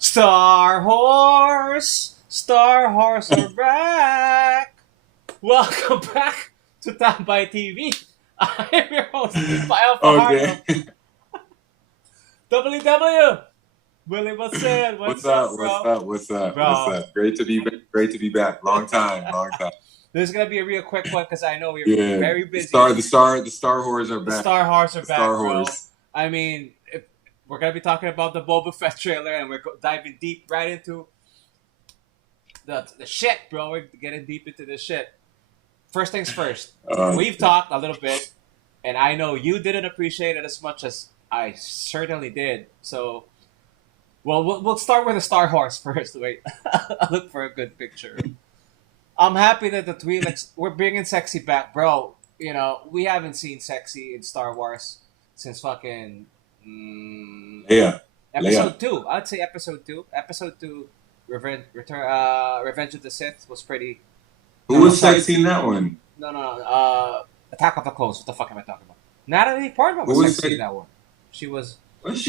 Star Horse are back. Welcome back to Tambaaayyy TV. I'm your host, Pael Fajardo. Okay. WW. Willie, what's up? What's up? bro? What's up? Bro. What's up? Great to be back. Long time. This is gonna be a real quick one because I know we're Yeah. very busy. The Star Wars are The back. Star Horse are back, Star bro. Horse. I mean, we're gonna be talking about the BOBA FETT trailer, and we're diving deep right into the shit, bro. We're getting deep into the shit. First things first. We've talked a little bit, and I know you didn't appreciate it as much as I certainly did. So, well, we'll start with the Star Horse first. Wait, I'll look for a good picture. I'm happy that the twileks, we're bringing sexy back, bro. You know, we haven't seen sexy in Star Wars since fucking episode 2. I'd say episode 2. Episode 2, Revenge of the Sith was pretty. Who was sexy in that one? No. Attack of the Clones. What the fuck am I talking about? Natalie Portman was sexy in that one. She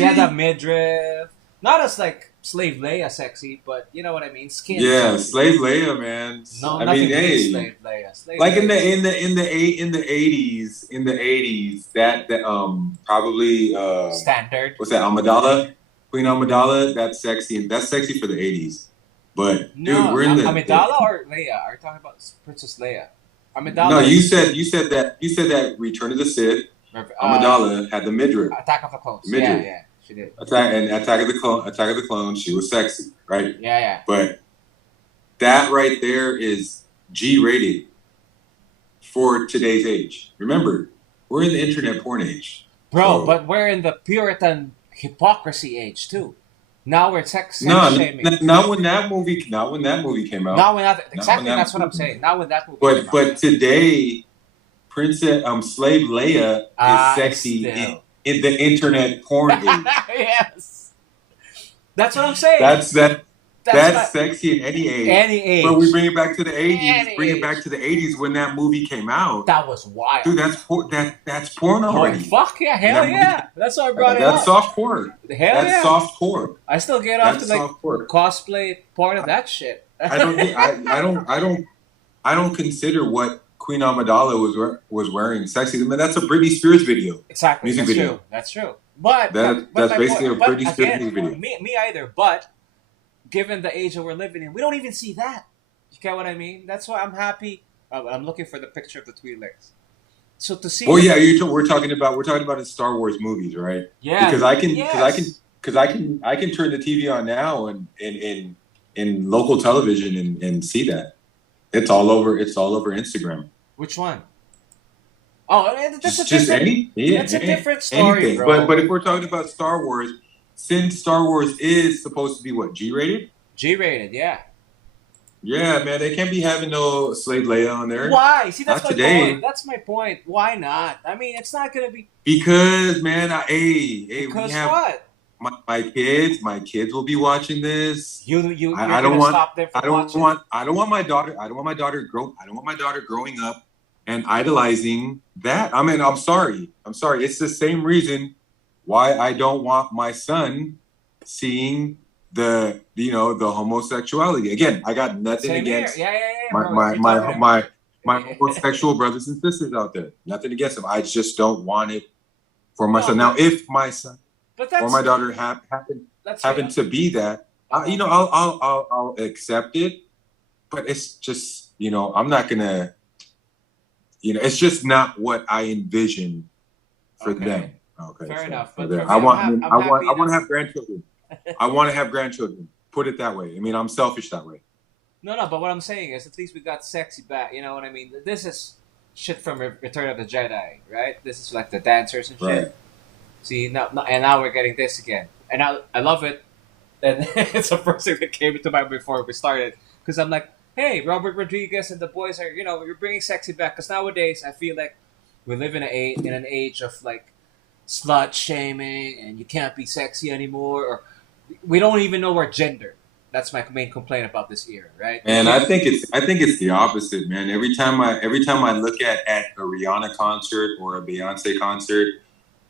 had that midriff. Not as like Slave Leia sexy, but you know what I mean. Skin. Yeah, sexy. Slave Leia, man. No, I nothing mean, hey, Slave Leia. like Leia. in the 80s, that probably Standard. what's that? Amidala, Queen Amidala. That's sexy. That's sexy for the 80s. But No, dude, we're in the Amidala or Leia? Are you talking about Princess Leia? Amidala. No, you said that Return of the Sith. Amidala had the midriff. Attack of the Clones. Midriff. Yeah, she did. Attack of the Clones. She was sexy, right? Yeah. But that right there is G-rated for today's age. Remember, we're in the internet porn age, Bro. So- But we're in the Puritan hypocrisy age too. Now we're sex shaming. not when that movie came out. That's what I'm saying. Now when that movie came out. But today, Princess Slave Leia is sexy in the internet porn age. Yes. That's what I'm saying. That's sexy in any age. Any age. But we bring it back to the 80s. Any Bring age. it back to the 80s when that movie came out. That was wild. Dude, that's porn already. Oh, fuck yeah, hell yeah. That's why I brought it up. That's soft porn. Hell That's yeah. soft porn. I still get off That's to like soft porn. cosplay part of that shit. I don't consider what Queen Amidala was wearing sexy. I mean, that's a Britney Spears video. Exactly. Music That's video. true. That's true. But That's my basically point- a Britney but Spears again, video. Me either. But given the age that we're living in, we don't even see that. You get what I mean? That's why I'm happy. I'm looking for the picture of the twileks. So to see. Oh yeah, we're talking about in Star Wars movies, right? Yeah. Because I can turn the TV on now and in local television and see that. It's all over Instagram. Which one? Oh, that's a Just different. That's a different story, anything. bro. But if we're talking about Star Wars, since Star Wars is supposed to be what, G-rated? G-rated, yeah. Yeah, man, they can't be having no Slave Leia on there. Why? See, that's Not my today. point. That's my point. Why not? I mean, it's not gonna be Because man, we because have what? my kids will be watching this. You're I don't gonna want stop them from watching. I don't want my daughter growing up and idolizing that. I mean, I'm sorry. It's the same reason why I don't want my son seeing the homosexuality. Again, I got nothing Same against here. Yeah. my homosexual brothers and sisters out there. Nothing against them. I just don't want it for my son. Now, if my son or my daughter happen to be that, I'll accept it. But it's just, I'm not gonna, it's just not what I envision for them. Okay, Fair enough. But I want to have grandchildren. I want to have grandchildren. Put it that way. I mean, I'm selfish that way. No. But what I'm saying is, at least we got sexy back. You know what I mean? This is shit from Return of the Jedi, right? This is like the dancers and shit. Right. See now we're getting this again, and I love it. And it's the first thing that came into mind before we started, because I'm like, hey, Robert Rodriguez and the boys are, you're bringing sexy back. Because nowadays I feel like we live in an age of like slut shaming, and you can't be sexy anymore, or we don't even know our gender. That's my main complaint about this era, right? Man, I think it's the opposite, man. Every time I look at a Rihanna concert or a Beyonce concert,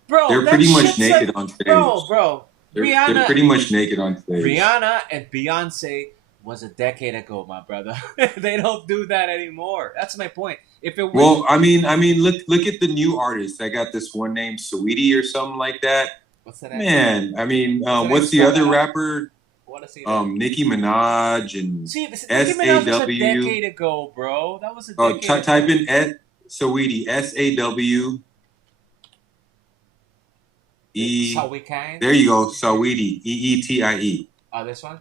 bro, they're that pretty much shit's naked like, on stage. Bro, They're pretty much naked on stage. Rihanna and Beyonce was a decade ago, my brother. They don't do that anymore. That's my point. If it well, I mean, look at the new artists. I got this one named Saweetie or something like that. What's that? Man, I mean, what's the other rapper? Nicki Minaj and Nicki Minaj was a decade ago, bro. That was a decade ago. Type in Saweetie, SAW. There you go, Saweetie, EETIE. Oh, this one?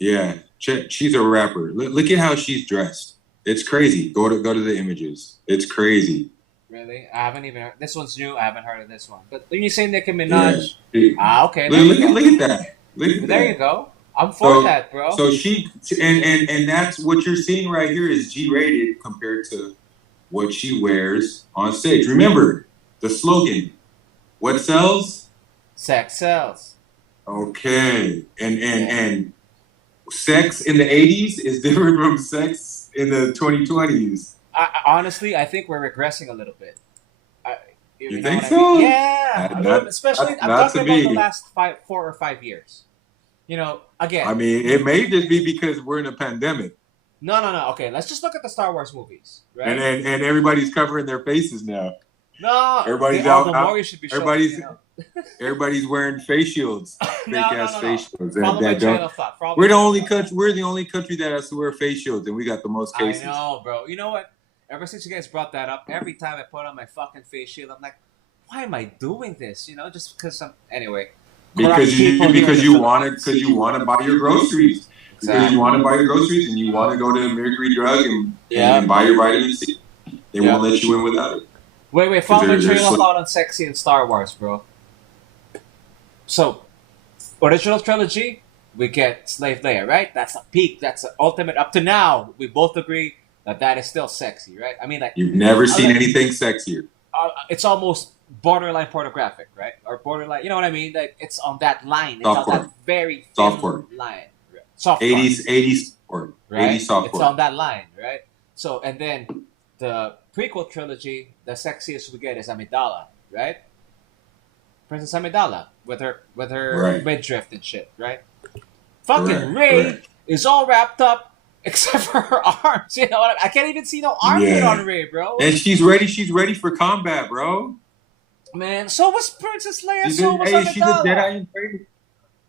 Yeah, she's a rapper. Look at how she's dressed. It's crazy. Go to the images. It's crazy. Really? I haven't even heard. This one's new. I haven't heard of this one. But when you say Nicki Minaj, okay. Look at that. There you go. I'm for that, bro. So she and that's what you're seeing right here is G-rated compared to what she wears on stage. Remember the slogan: "What sells? Sex sells." Okay, and sex in the 80s is different from sex in the 2020s. Honestly, I think we're regressing a little bit. You think so? Yeah, especially I'm talking about the last 4 or 5 years. You know, again. I mean, it may just be because we're in a pandemic. No. Okay, let's just look at the Star Wars movies, right? And everybody's covering their faces now. No, everybody's everybody's wearing face shields, fake ass face shields. We're the only country. We're the only country that has to wear face shields, and we got the most cases. I know, bro. You know what? Ever since you guys brought that up, every time I put on my fucking face shield, I'm like, why am I doing this? You know, just because I'm anyway. Because you want to buy your groceries. Exactly. Because you want to buy your groceries and you want to go to Mercury Drug and buy your vitamin C. They won't let you in without it. Wait, follow my train of thought on sexy and Star Wars, bro. So, original trilogy, we get Slave Leia, right? That's a peak. That's the ultimate. Up to now, we both agree that is still sexy, right? I mean, like you've never seen anything sexier. It's almost borderline pornographic, right? Or borderline, you know what I mean? Like it's on that line. It's on that very thin line. Softcore. 80s softcore. Right? 80s softcore. It's on that line, right? So, and then the prequel trilogy, the sexiest we get is Amidala, right? Princess Amidala with her midriff and shit, right? Fucking Rey is all wrapped up except for her arms. You know what I can't even see no armpit on Rey, bro. And she's ready for combat, bro. Man, so was Princess Leia. She's a Jedi in training.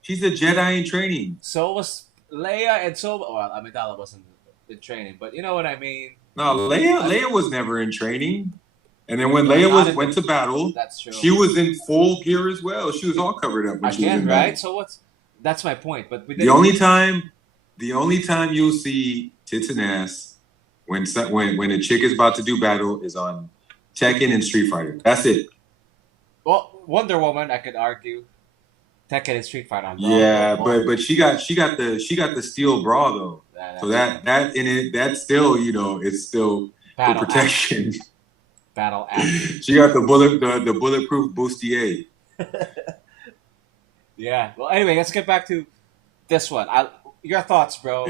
She's a Jedi in training. So was Leia, and Amidala wasn't in training, but you know what I mean. No, Leia was never in training. And then when Leia went to battle, that's true. She was in full gear as well. She was all covered up. Again, right? So that's my point. But the only time you'll see tits and ass when a chick is about to do battle is on Tekken and Street Fighter. That's it. Well, Wonder Woman, I could argue. Tekken and Street Fighter. Yeah, but she got the steel bra though. So that's still, you know, it's still for protection. Battle action. She got the bulletproof bustier. Yeah. Well, anyway, let's get back to this one. Your thoughts, bro,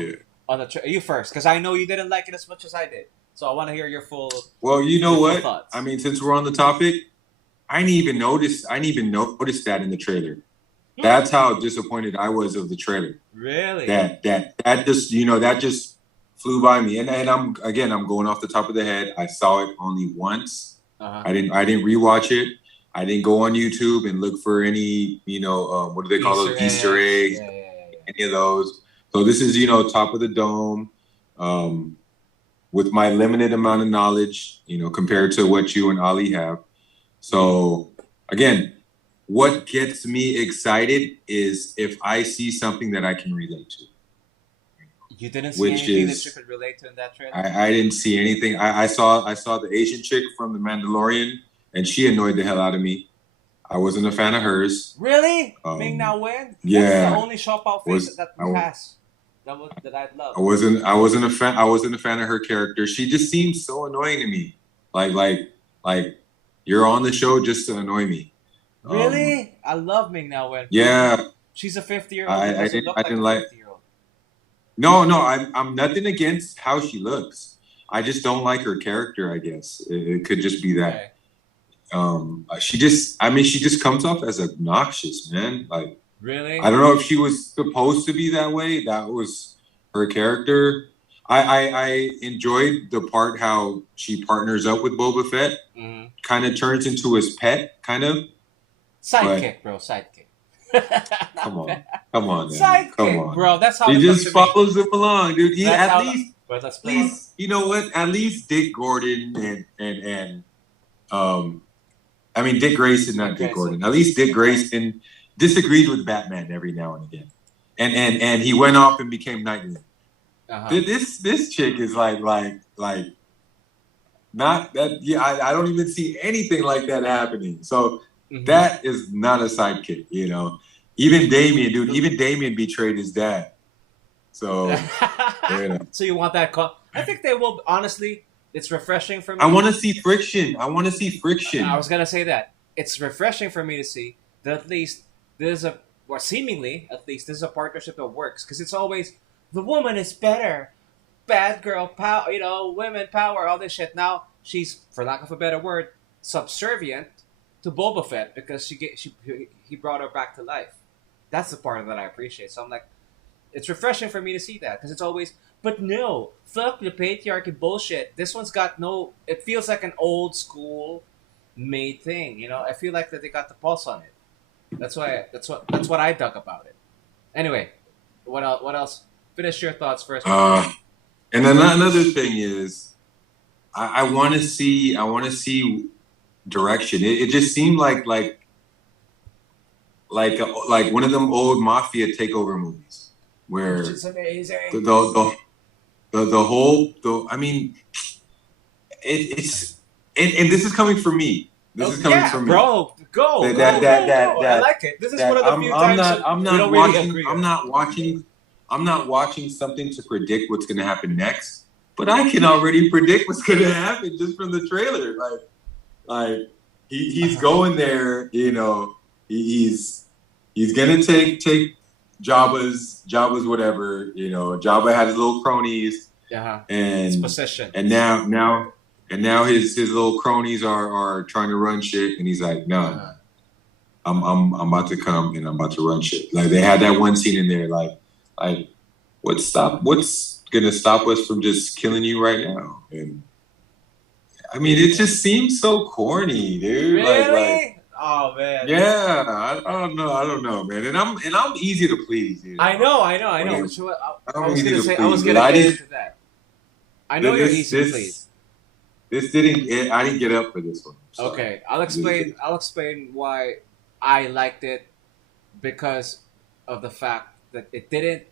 on the you first, because I know you didn't like it as much as I did. So I want to hear your full. Well, you know what? Thoughts. I mean, since we're on the topic, I didn't even notice that in the trailer. That's how disappointed I was of the trailer. Really? That just flew by me, and I'm going off the top of the head. I saw it only once. I didn't rewatch it. I didn't go on YouTube and look for any, what do they call those Easter eggs? Any of those. So this is, top of the dome, with my limited amount of knowledge, compared to what you and Ali have. So again, what gets me excited is if I see something that I can relate to. You didn't see anything that you could relate to in that trailer? I didn't see anything. I saw the Asian chick from The Mandalorian, and she annoyed the hell out of me. I wasn't a fan of hers. Really? Ming-Na Wen? Yeah. That's the only shop-out face that has. That I'd love. I wasn't a fan of her character. She just seemed so annoying to me. Like you're on the show just to annoy me. Really? I love Ming-Na Wen. Yeah. She's a 50-year-old. I didn't like. No, I'm nothing against how she looks. I just don't like her character, I guess. It could just be that. she just comes off as obnoxious, man. Like, really, I don't know if she was supposed to be that way. That was her character. I enjoyed the part how she partners up with Boba Fett, kind of turns into his pet, kind of sidekick, bro, sidekick. come on, man. Sidekick, come on, bro. That's how he just follows him along, dude. He at least, you know what? At least Dick Gordon and I mean Dick Grayson, not Dick Gordon. At least Dick Grayson disagreed with Batman every now and again, and he went off and became Nightwing. This chick is like not that. Yeah, I don't even see anything like that happening. So that is not a sidekick, you know. Even Damien betrayed his dad. So you know. So you want that? I think they will. Honestly, it's refreshing for me. I want to see friction. I was gonna say that it's refreshing for me to see that at least there's a, or seemingly at least, there's a partnership that works, because it's always the woman is better, bad girl power, you know, women power, all this shit. Now she's, for lack of a better word, subservient to Boba Fett because he brought her back to life. That's the part that I appreciate. So I'm like, it's refreshing for me to see that, because it's always, but no, fuck the patriarchy bullshit. This one's got no. It feels like an old school made thing. You know, I feel like that they got the pulse on it. That's what I dug about it. Anyway, what else? Finish your thoughts first. And then another thing is, I want to see direction. It just seemed like one of them old mafia takeover movies where it's amazing. I mean, it's and this is coming from me. This is coming from me, bro. Go. I like it. This is one of the few times I'm not watching. Really I'm not watching something to predict what's going to happen next, but I can already predict what's going to happen just from the trailer. Like he's going there, you know. He's gonna take Jabba's whatever, you know. Jabba had his little cronies, and his position, and now his little cronies are trying to run shit, and he's like, no, I'm about to come and I'm about to run shit. Like they had that one scene in there, like what's gonna stop us from just killing you right now? And I mean, it just seems so corny, dude. Really? Oh man. Yeah, I don't know, man. And I'm easy to please. You know? I know. I was gonna get into that. I know you're easy to please. I didn't get up for this one. Okay, I'll explain why I liked it, because of the fact that it didn't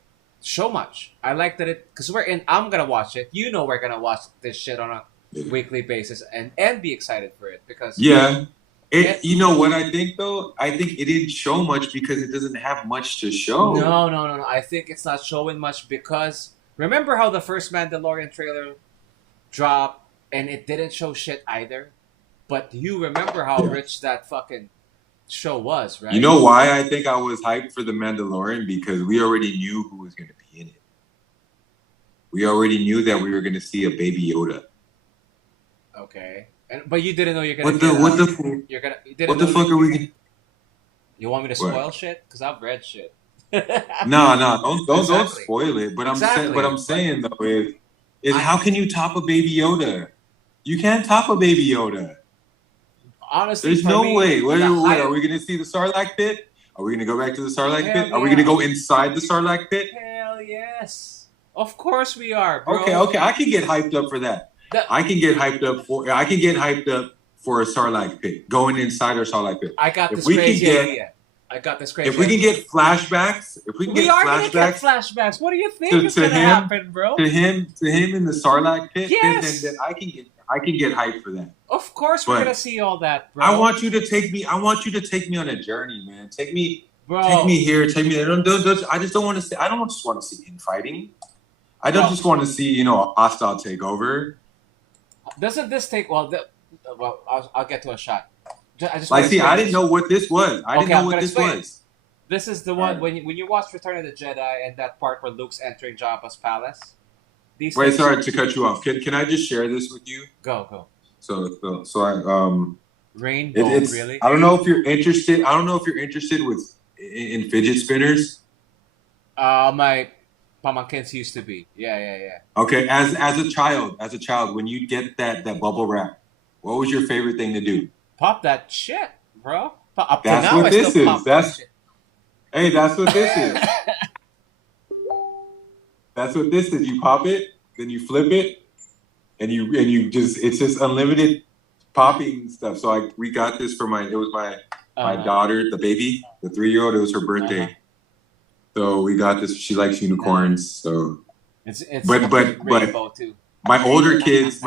show much. I liked that because I'm gonna watch it. You know, we're gonna watch this shit on a weekly basis and be excited for it, because you know what I think though? I think it didn't show much because it doesn't have much to show. No. I think it's not showing much because remember how the first Mandalorian trailer dropped and it didn't show shit either? But you remember how rich that fucking show was, right? You know why I think I was hyped for the Mandalorian? Because we already knew who was going to be in it. We already knew that we were going to see a baby Yoda. Okay. But you didn't know you're gonna. What the fuck are we? You want me to spoil shit? Because I've read shit. No, don't spoil it. But I'm saying though is how can you top a baby Yoda? You can't top a baby Yoda. Honestly, there's no way. Wait, are we gonna see the Sarlacc pit? Are we gonna go back to the Sarlacc pit? Are we gonna go inside the Sarlacc pit? Hell yes, of course we are, bro. Okay, I can get hyped up for that. I can get hyped up for a Sarlacc pit, going inside our Sarlacc pit. I got this crazy idea. If we can get flashbacks, we are gonna get flashbacks. What do you think is gonna happen, bro? To him in the Sarlacc pit, yes. then I can get hyped for that. Of course, we're gonna see all that, bro. I want you to take me on a journey, man. Take me here. Take me there. I just don't want to see. I don't just want to see infighting. I don't just want to see a hostile takeover. Doesn't this take I'll get to a shot. I didn't know what this was. I didn't know what this was. This is the one when you watch Return of the Jedi and that part where Luke's entering Jabba's palace. Sorry to cut you off. Can I just share this with you? Go. So Rainbow, it's really? I don't know if you're interested. I don't know if you're interested in fidget spinners. My pamankins used to be. Yeah. Okay, as a child, when you get that bubble wrap, what was your favorite thing to do? Pop that shit, bro. Up to That's now, what I still this is. pop that shit. Hey, that's what this is. That's what this is. You pop it, then you flip it, and you just it's just unlimited popping stuff. So we got this for my daughter, the baby, the 3-year-old. It was her birthday. So we got this. She likes unicorns. So it's but rainbow too. My older kids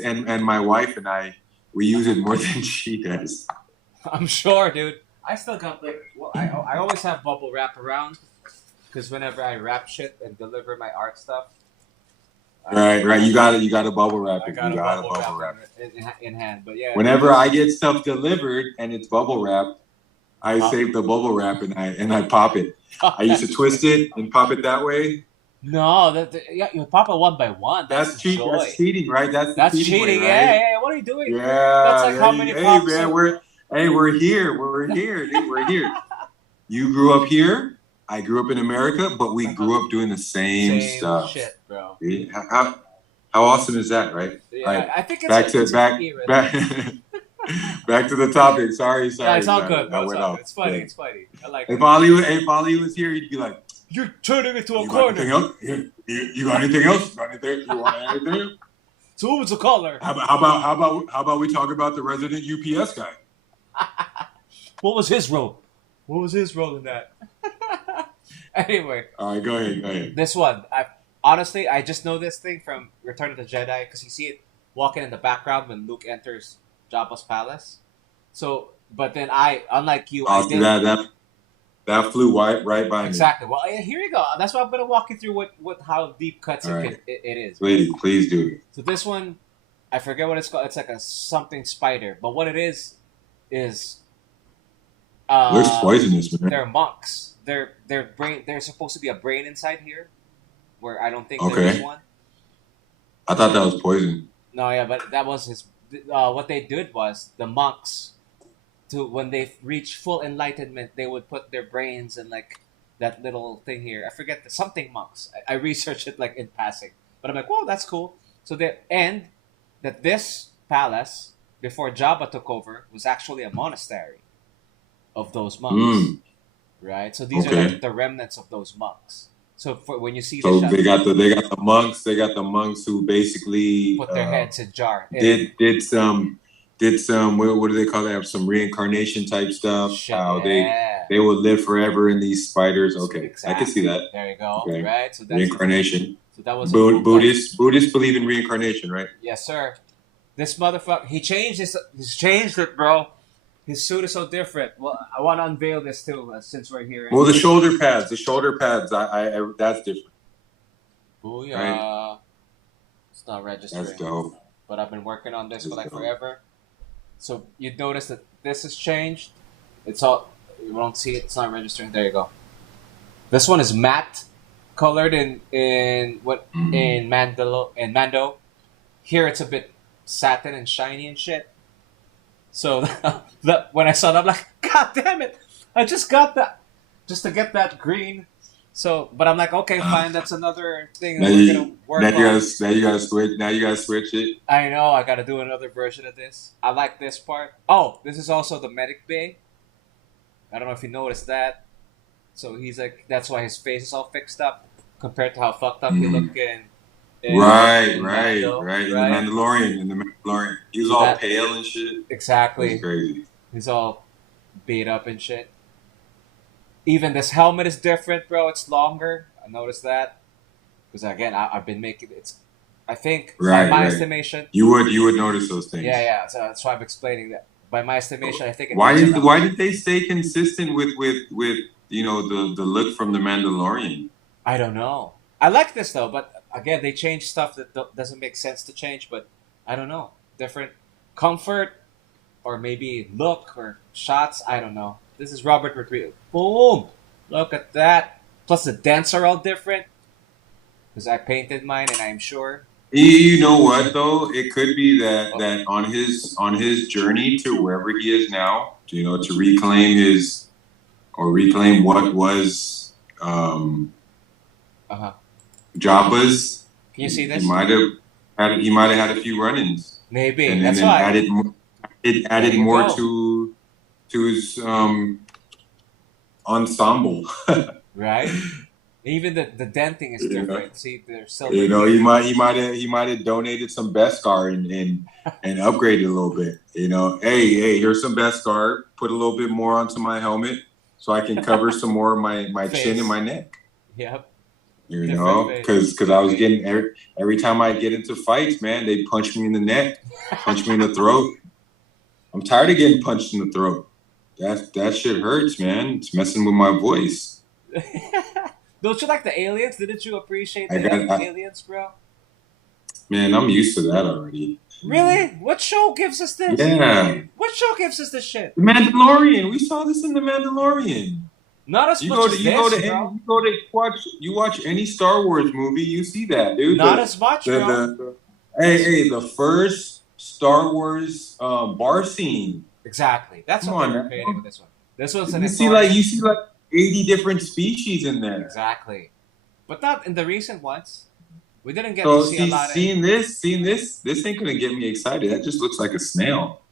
and my wife and I, we use it more than she does. I'm sure, dude. I still got I always have bubble wrap around because whenever I wrap shit and deliver my art stuff. Right. You got to bubble wrap it. You got to bubble wrap it in hand. But yeah. Whenever I get stuff delivered and it's bubble wrapped, I save the bubble wrap and I pop it. I used to twist it and pop it that way. No, you pop it one by one. That's cheating. That's cheating, right? That's cheating. Way, right? Yeah. What are you doing? Yeah. That's like how many pops? Hey man, we're here, dude. We're here. You grew up here. I grew up in America, but we grew up doing the same stuff. Shit, bro. How awesome is that, right? Yeah, right. I think back to the topic. Sorry. Yeah, it's all good. It's funny. Yeah. It's funny. I like if Ollie was here, he'd be like, "You're turning into a corner." You got anything else? You want anything? So who was the caller? How about we talk about the resident UPS guy? What was his role? What was his role in that? Anyway. All right, go ahead. This one, honestly, I just know this thing from Return of the Jedi because you see it walking in the background when Luke enters Jabba's palace. So, but then unlike you, that flew right by me. Exactly. Well, here you go. That's why I'm gonna walk you through how deep cuts it is. Please do it. So this one, I forget what it's called. It's like a something spider, but what it is. Looks poisonous, man. They're monks. Their brain. There's supposed to be a brain inside here, where I don't think there is one. I thought that was poison. No, yeah, but that was his. What they did was the monks, when they reach full enlightenment, they would put their brains in like that little thing here. I forget something monks. I researched it like in passing, but I'm like, whoa, that's cool. So that this palace before Jabba took over was actually a monastery of those monks, right? So these are like the remnants of those monks. So when you see they got the monks who basically put their heads in jar. Did some what do they call that? Some reincarnation type stuff. How they will live forever in these spiders. Okay, exactly. I can see that. There you go. Okay. Right. So that's reincarnation. So that was Buddhists believe in reincarnation, right? Yes, sir. This motherfucker, he's changed it, bro. His suit is so different. Well, I want to unveil this too, since we're here. Well, the shoulder pads, I that's different. Booyah. Right? It's not registering. That's dope. But I've been working on this for like forever. So you'd notice that this has changed. It's all, you won't see it. It's not registering. There you go. This one is matte colored in Mando. Here it's a bit satin and shiny and shit. So when I saw that, I'm like, God damn it! I just got that just to get that green. So, but I'm like, okay, fine. That's another thing that we're gonna work on. Now you gotta switch it. I know. I gotta do another version of this. I like this part. Oh, this is also the medic bay. I don't know if you noticed that. So he's like, that's why his face is all fixed up compared to how fucked up he looked in. Right. In the Mandalorian. He was all pale and shit. Exactly. That's crazy. He's all beat up and shit. Even this helmet is different, bro. It's longer. I noticed that. Because again, I've been making it. I think, by my estimation. You would notice those things. Yeah. So that's why I'm explaining that. By my estimation, I think. Why did they stay consistent with the look from the Mandalorian? I don't know. I like this though, but again, they change stuff that doesn't make sense to change. But I don't know. Different comfort, or maybe look or shots. I don't know. This is Robert Rodriguez. Boom! Look at that. Plus the dents are all different. Because I painted mine, and I'm sure You know what though? It could be that on his journey to wherever he is now, you know, to reclaim what was Jabba's. Can you see this? He might have had a few run-ins. Maybe. And that's then why added more to his ensemble. Right. Even the denting is different. See, there's so you know, he might have donated some Beskar and upgraded a little bit. You know, hey, here's some Beskar. Put a little bit more onto my helmet so I can cover some more of my chin and my neck. Yep. You know, because I was getting every time I get into fights, man, they punch me in the neck, punch me in the throat. I'm tired of getting punched in the throat. That shit hurts, man. It's messing with my voice. Don't you like the aliens? Didn't you appreciate the aliens, bro? Man, I'm used to that already. Really? What show gives us this? Yeah. What show gives us this shit? The Mandalorian. We saw this in The Mandalorian. Not as much as this, bro. You watch any Star Wars movie, you see that, dude. Not as much, bro. The first Star Wars bar scene. Exactly. That's what they're creating with this one. This one's an you see like 80 different species in there. Exactly. But not in the recent ones. We didn't get to see a lot of... Seeing this ain't gonna get me excited. That just looks like a snail.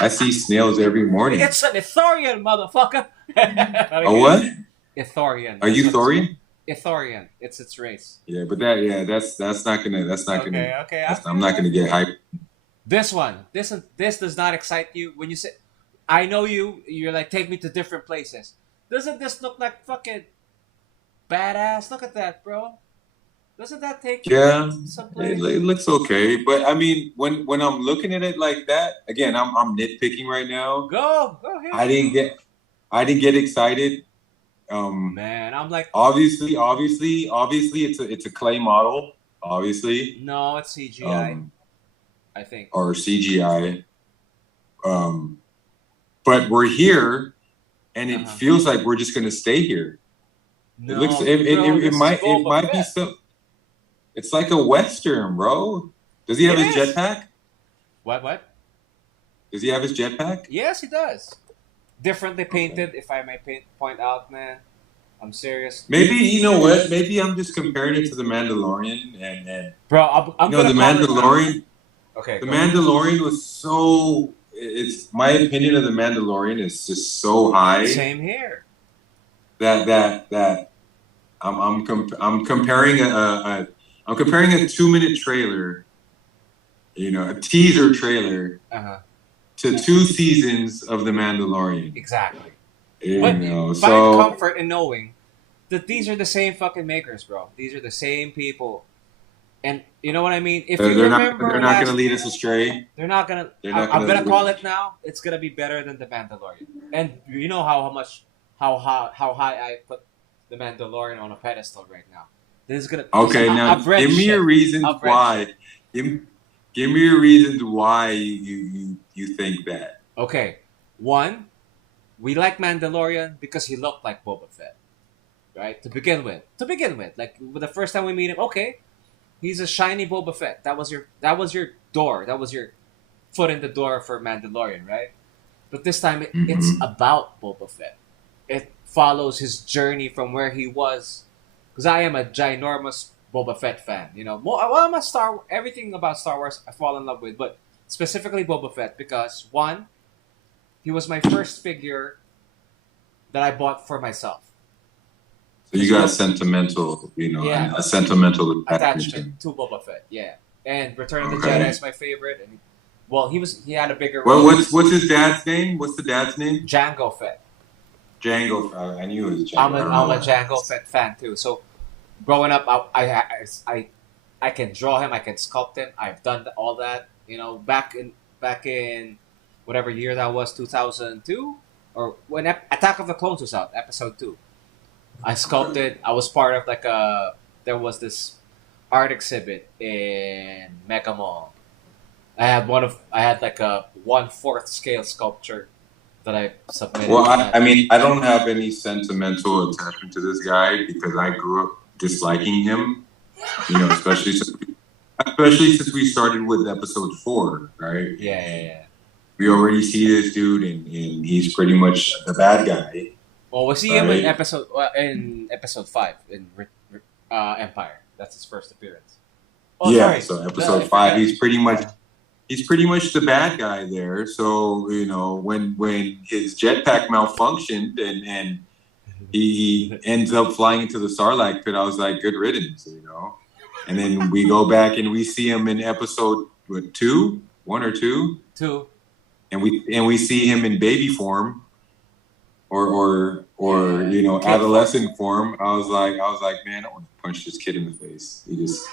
I see snails every morning. It's an Ithorian, motherfucker. A what? Ithorian. Are you Thorian? Ithorian. It's its race. Yeah, but that's not gonna Okay. I'm not gonna get hyped. This one. This does not excite you when you say, I know you're like, take me to different places. Doesn't this look like fucking badass? Look at that, bro. Doesn't that take you someplace? It looks okay, but I mean, when I'm looking at it like that, again, I'm nitpicking right now. Go ahead. I didn't get excited. Man, I'm like, obviously, it's a clay model. Obviously, no, it's CGI. I think, or CGI. But we're here, and it feels like we're just gonna stay here. No, it might be so. It's like a Western, bro. Does he have his jetpack? What? Does he have his jetpack? Yes, he does. Differently painted, if I may point out, man. I'm serious. Maybe, you know what? Maybe I'm just comparing it to The Mandalorian. And bro, I'm you know, The Mandalorian... Okay. The Mandalorian was so... It's my opinion of The Mandalorian is just so high. Same here. That I'm comparing a 2-minute trailer, you know, a teaser trailer, to 2 seasons of The Mandalorian. Exactly. But find comfort in knowing that these are the same fucking makers, bro. These are the same people. And you know what I mean? If they're not going to lead us astray. They're not going to. I'm going to call it now. It's going to be better than The Mandalorian. And you know how high I put The Mandalorian on a pedestal right now. This is gonna. Okay, now give me your reasons why. Give me your reasons why you think that. Okay, one, we like Mandalorian because he looked like Boba Fett, right? To begin with, like the first time we meet him, okay, he's a shiny Boba Fett. That was your door. That was your foot in the door for Mandalorian, right? But this time it's about Boba Fett. It follows his journey from where he was. Because I am a ginormous Boba Fett fan, you know. I'm everything about Star Wars I fall in love with, but specifically Boba Fett because one, he was my first figure that I bought for myself. So you got a sentimental, you know, a sentimental attachment to Boba Fett, yeah. And Return of the Jedi is my favorite, and he had a bigger. Well, what's his dad's name? What's the dad's name? Jango Fett. Jango, I knew it was Jango. I'm a Jango Fett fan too. So, growing up, I can draw him, I can sculpt him. I've done all that. You know, back in whatever year that was, 2002, or when Attack of the Clones was out, episode 2. I sculpted. I was part of there was this art exhibit in Mega Mall. I had like a 1/4 scale sculpture that I submitted. Well, I mean, I don't have any sentimental attachment to this guy because I grew up disliking him. You know, especially especially since we started with episode 4, right? Yeah. We already see this dude, and he's pretty much the bad guy. Well, we'll see him in episode 5 in Empire. That's his first appearance. Oh, yeah, sorry. So episode 5, he's pretty much the bad guy there. So when his jetpack malfunctioned and he ends up flying into the Sarlacc pit, I was like, good riddance, And then we go back and we see him in episode 2, 1 or 2, and we see him in baby form, or adolescent form. I was like, man, I want to punch this kid in the face. He just,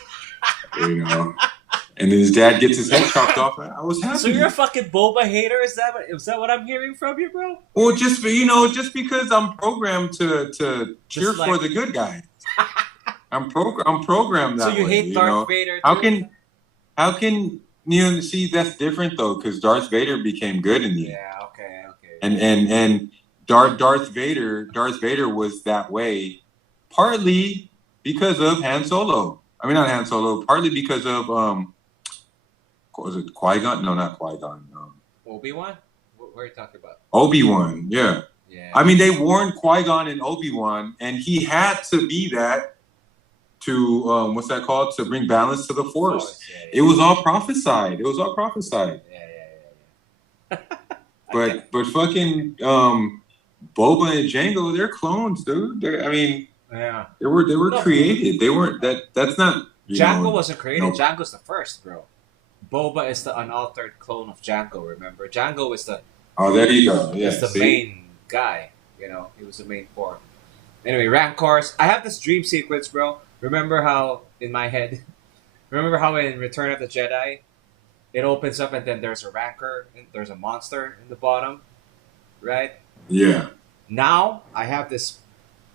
and then his dad gets his head chopped off. I was happy. So you're a fucking boba hater? Is that what I'm hearing from you, bro? Well, just because I'm programmed to cheer for the good guy. I'm programmed that way. So you hate Darth Vader? How can see, that's different though, because Darth Vader became good in the end. Yeah, okay. And Darth Vader was that way partly because of Han Solo. I mean, not Han Solo. Partly because of what was it, Qui-Gon? No, not Qui-Gon. Obi-Wan? What are you talking about? Obi-Wan, yeah. I mean, they warned Qui-Gon and Obi-Wan, and he had to be that to what's that called? To bring balance to the Force. Yeah. It was all prophesied. Yeah. But fucking Boba and Jango, they're clones, dude. They were created. They weren't that's not. Jango wasn't created. Jango's the first, bro. Boba is the unaltered clone of Jango. Remember, Jango is the. Oh, there you go. Yeah, is the main guy. He was the main form. Anyway, Rancors. I have this dream sequence, bro. Remember how in my head? Remember how in Return of the Jedi, it opens up and then there's a Rancor and there's a monster in the bottom, right? Yeah. Now I have this.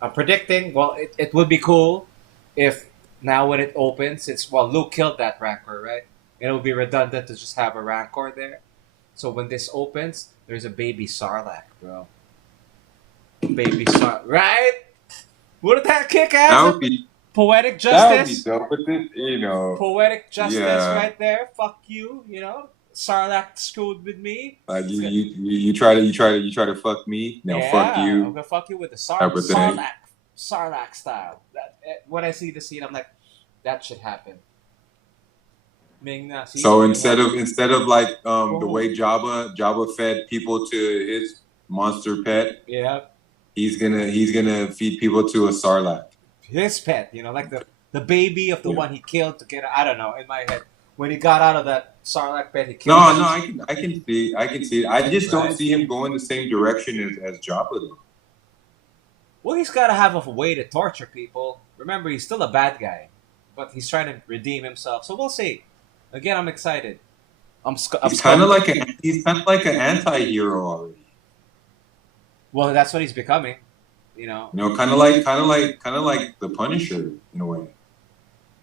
I'm predicting. Well, it would be cool if now when it opens, Luke killed that Rancor, right? It would be redundant to just have a Rancor there. So when this opens, there's a baby Sarlacc, bro. Baby Sarlacc, right? Wouldn't that kick ass? That would be poetic justice. That would be dope, Poetic justice, right there. Fuck you, Sarlacc screwed with me. You try to fuck me. Now fuck you. I'm gonna fuck you with the Sarlacc style. When I see the scene, I'm like, that should happen. So instead of like the way Jabba fed people to his monster pet, he's gonna feed people to a Sarlacc. His pet, like the baby of the one he killed to get. I don't know. In my head, when he got out of that Sarlacc pet, he killed. No, I can see it. I just don't see him going the same direction as Jabba though. Well, he's got to have a way to torture people. Remember, he's still a bad guy, but he's trying to redeem himself. So we'll see. Again, I'm excited. He's kind of like an anti-hero already. Well, that's what he's becoming. Kind of like the Punisher in a way.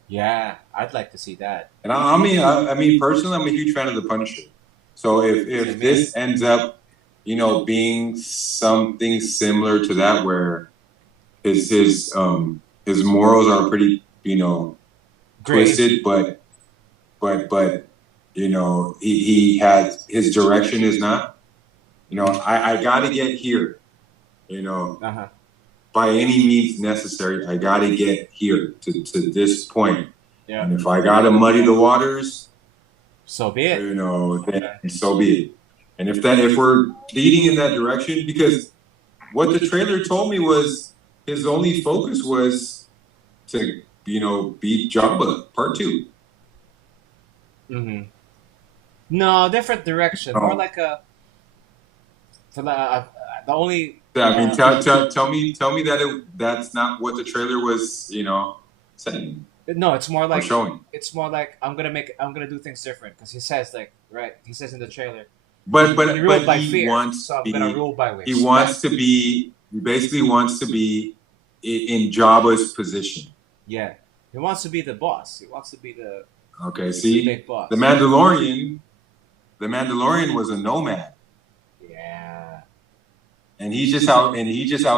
Yeah, I'd like to see that. And I mean, personally, I'm a huge fan of the Punisher. So if this ends up, being something similar to that, where his morals are pretty, twisted, but he has his direction is not. I gotta get here. By any means necessary, I gotta get here to this point. Yeah. And if I gotta muddy the waters, so be it. Then so be it. And if we're leading in that direction, because what the trailer told me was his only focus was to beat Jabba Part 2. Mm-hmm. No, different direction. More like the only. I mean, tell me that's not what the trailer was, saying. No, it's more like showing. It's more like I'm gonna do things different, because he says he says in the trailer. But he wants to be. He basically wants to be in Jabba's position. Yeah, he wants to be the boss. He wants to be the. Okay, see, big boss. The Mandalorian was a nomad. Yeah. And he's just out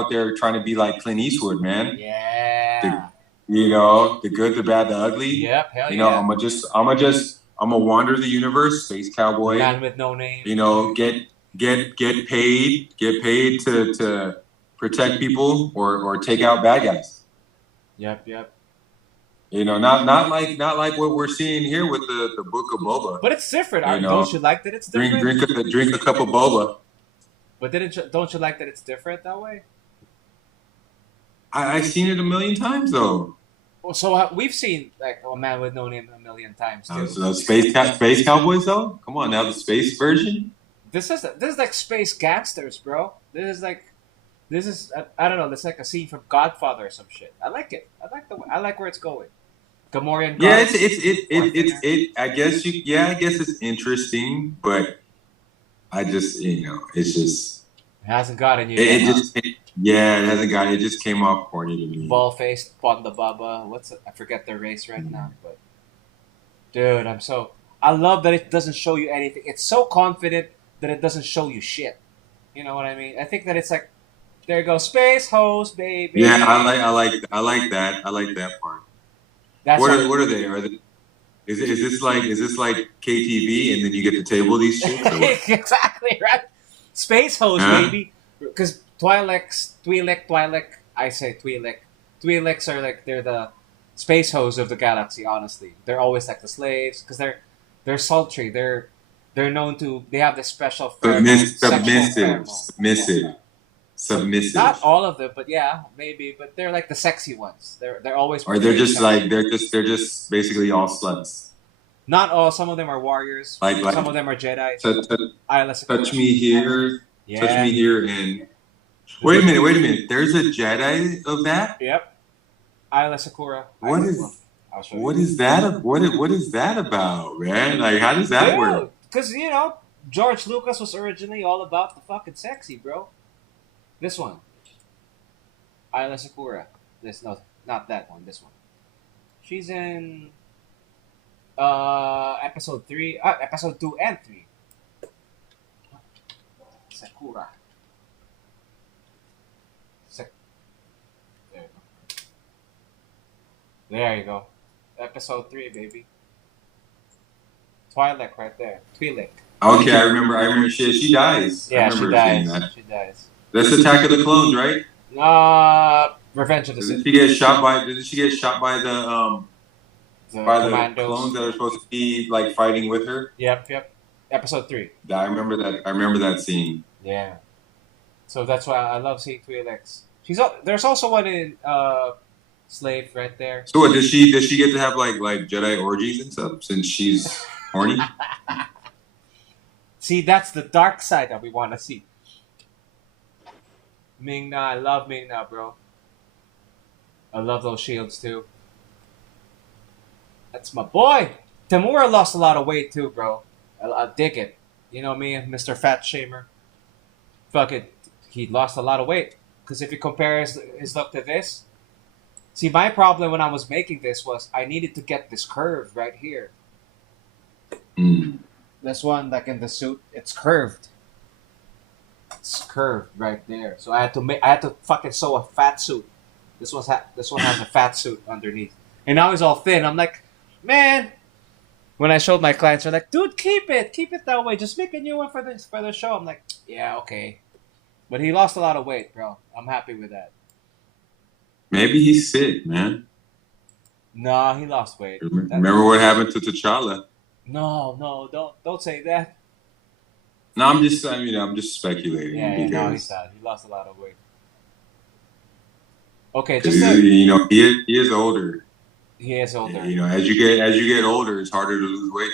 there trying to be like Clint Eastwood, man. Yeah. You know, the good, the bad, the ugly. Yep, hell you know, yeah. I'm gonna wander the universe, space cowboy. Man with no name. You know, get paid to protect people or take out bad guys. Yep. You know, not like what we're seeing here with the book of boba. But it's different. You know, don't you like that it's different? Drink a cup of boba. But don't you like that it's different that way? I've seen it a million times though. Well, so we've seen like a man with no name a million times too. So space cowboys though. Come on now, the space version. This is like space gangsters, bro. This is I don't know. It's like a scene from Godfather or some shit. I like it. I like where it's going. Gamorrean. Yeah, I guess I guess it's interesting, but I just it's just it hasn't gotten you. It hasn't got. It just came off corny to me. Ball faced Baba. I forget their race right now, but dude, I love that it doesn't show you anything. It's so confident that it doesn't show you shit. You know what I mean? I think that it's like, there you go, space hose, baby. Yeah, I like that. I like that part. What are they? Is this like KTV and then you get to table these shit? Exactly right. Space hose, baby. Because Twi'lek. I say Twi'lek. Twi'leks are like they're the space hose of the galaxy. Honestly, they're always like the slaves because they're sultry. They're known to. They have this special submissive. Not all of them, but yeah, maybe. But they're like the sexy ones. They're always. Or they're just basically all sluts. Not all. Some of them are warriors. Like some of them are Jedi. Touch me here. Yeah. Touch me here and. Wait a minute. There's a Jedi of that. Yep. Ayla Sakura. What is that about, man? Like, how does that work? Because George Lucas was originally all about the fucking sexy, bro. This one. Ayla Sakura. Not that one. This one. She's in episode 3, episode 2 and 3. Sakura. There you go. Episode 3, baby. Twilek right there. Twi'lek. Okay, I remember she dies. Yeah, she dies. She dies. That's Attack of the Clones, right? Revenge of the Sith. Didn't she get shot by the clones that are supposed to be like fighting with her? Yep. Episode 3. Yeah, I remember that scene. Yeah. So that's why I love seeing Twi'leks. There's also one in Slave right there. So what, does she get to have like Jedi orgies and stuff since she's horny? See, that's the dark side that we want to see. Ming-Na, I love Ming-Na, bro. I love those shields too. That's my boy. Tamura lost a lot of weight too, bro. I dig it. You know me, Mr. Fat Shamer. Fuck it. He lost a lot of weight. Because if you compare his look to this, see, my problem when I was making this was I needed to get this curve right here. This one, like in the suit, it's curved. It's curved right there. So I had to fucking sew a fat suit. This one has a fat suit underneath, and now he's all thin. I'm like, man. When I showed my clients, they're like, dude, keep it that way. Just make a new one for the show. I'm like, yeah, okay. But he lost a lot of weight, bro. I'm happy with that. Maybe he's sick, man. No, he lost weight. Remember what happened to T'Challa? No, don't say that. No, I'm just speculating. Yeah, no, he's not. He lost a lot of weight. Okay, just he is older. He is older. As you get older, it's harder to lose weight.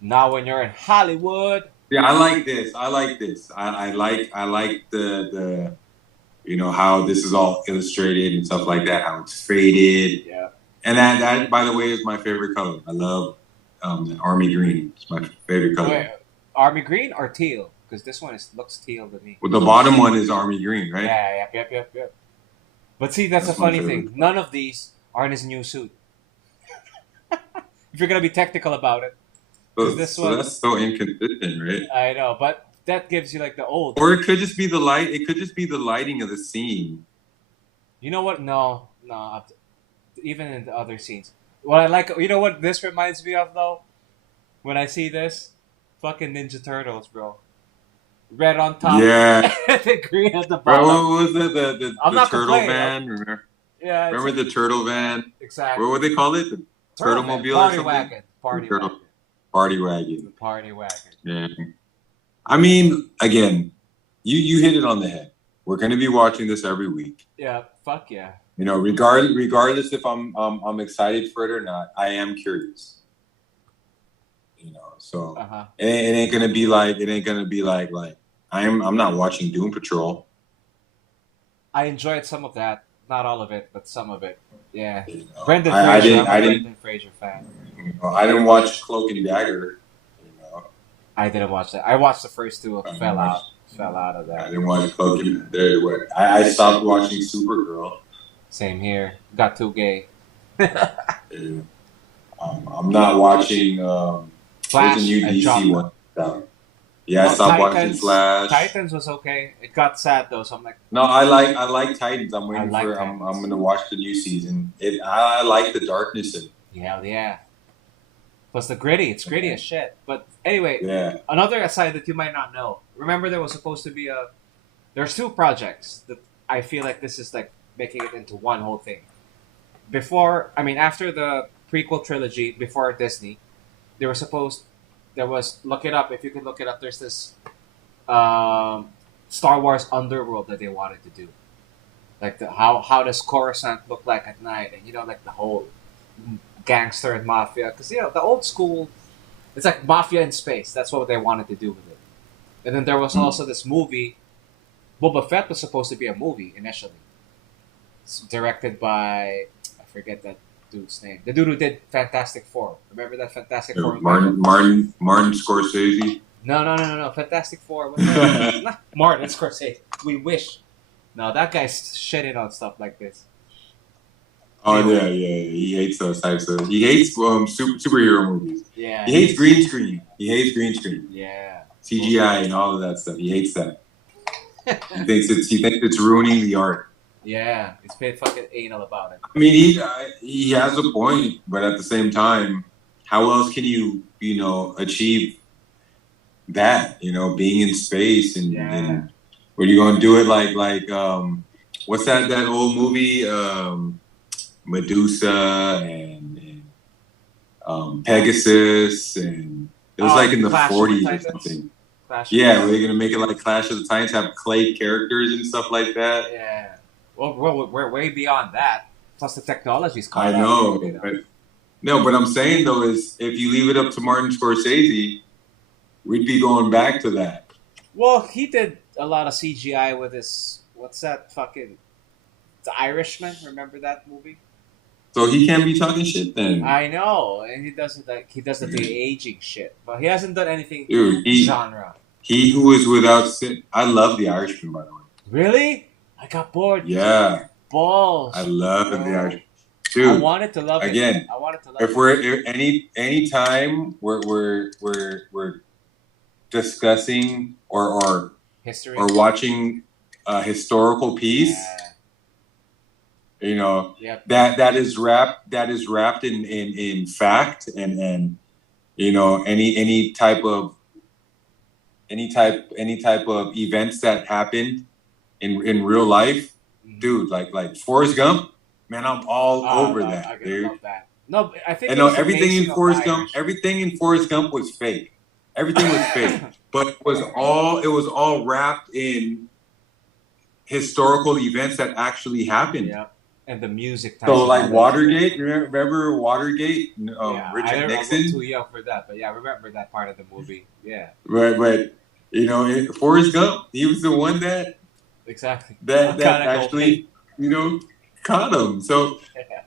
Now, when you're in Hollywood. Yeah, I like this. I like the how this is all illustrated and stuff like that. How it's faded. Yeah. And that by the way is my favorite color. I love army green. It's my favorite color. Wait, army green or teal? Because this one looks teal to me. Well, the bottom one is army green, right? Yeah. Yep. But see, that's a funny thing. None of these are in his new suit. If you're gonna be technical about it, so that's so inconsistent, right? I know, but that gives you like the old. Or it could just be the light. It could just be the lighting of the scene. You know what? No. even in the other scenes. What I like, you know what this reminds me of though? When I see this, fucking Ninja Turtles, bro. Red on top, Yeah. the green at the Bro, bottom. what was it? The turtle van? Remember? Yeah. Remember the turtle van? Exactly. What would they call it? The turtle mobile or something? Wagon. Party wagon. Party wagon. The party wagon. Yeah. I mean, again, you hit it on the head. We're going to be watching this every week. Yeah, fuck yeah. You know, regardless if I'm excited for it or not, I am curious. You know, so it ain't gonna be like I'm not watching Doom Patrol. I enjoyed some of that, not all of it, but some of it. Yeah, you know, Brendan Fraser. I'm a Brendan Fraser fan. You know, I didn't watch Cloak and Dagger. You know, I didn't watch that. I watched the first two. Fell out of that. I didn't watch Cloak and Dagger. I stopped watching Supergirl. Same here. Got too gay. Yeah. I'm not watching. Flash. There's a new DC one. Yeah, I stopped watching Flash. Titans was okay. It got sad though, so I'm like. No, I like Titans. I'm waiting for. I'm gonna watch the new season. I like the darkness in it. Yeah. Plus the gritty. It's gritty as shit. But anyway, another aside that you might not know. Remember, there was supposed to be There's two projects that I feel like this is like making it into one whole thing. After the prequel trilogy, before Disney, there was look it up if you can look it up. There's this Star Wars Underworld that they wanted to do, like how does Coruscant look like at night, and like the whole gangster and mafia, because the old school, it's like mafia in space. That's what they wanted to do with it. And then there was also this movie, Boba Fett was supposed to be a movie initially. It's directed by I forget that dude's name. The dude who did Fantastic Four. Remember that Fantastic Four? Martin Scorsese. No. Fantastic Four. What's that? Not Martin Scorsese. We wish. No, that guy's shitting on stuff like this. Oh yeah. He hates those types of. He hates superhero movies. Yeah. He hates green screen. Yeah. CGI and all of that stuff. He hates that. He thinks it's ruining the art. Yeah, he's paid fucking anal about it. I mean, he has a point, but at the same time, how else can you achieve that? Being in space and what are you going to do it like what's that old movie Medusa and Pegasus, and it was like in the 40s or something. Yeah, we're going to make it like Clash of the Titans, have clay characters and stuff like that. Yeah. Well, we're way beyond that. Plus, the technology's I know. But I'm saying, though, is if you leave it up to Martin Scorsese, we'd be going back to that. Well, he did a lot of CGI with his... What's that fucking... The Irishman? Remember that movie? So he can't be talking shit then. I know. And he does the de-aging shit. But he hasn't done anything genre. He who is without sin... I love The Irishman, by the way. Really? I got bored. Yeah. Balls. I love The Irishman. Dude, I wanted to love it. Again, I wanted to love it. Any time we're discussing or history or watching a historical piece, that is wrapped in fact and any type of events that happened in real life, dude, like Forrest Gump, man, I'm all over that, dude. Love that. No, I think everything in Forrest Gump was fake. Everything was fake, but it was all wrapped in historical events that actually happened. Yeah, and the music. So like Watergate, remember Watergate? Richard Nixon. I'm too young for that, but yeah, I remember that part of the movie. Yeah, but Forrest Gump, he was the one that actually caught him. So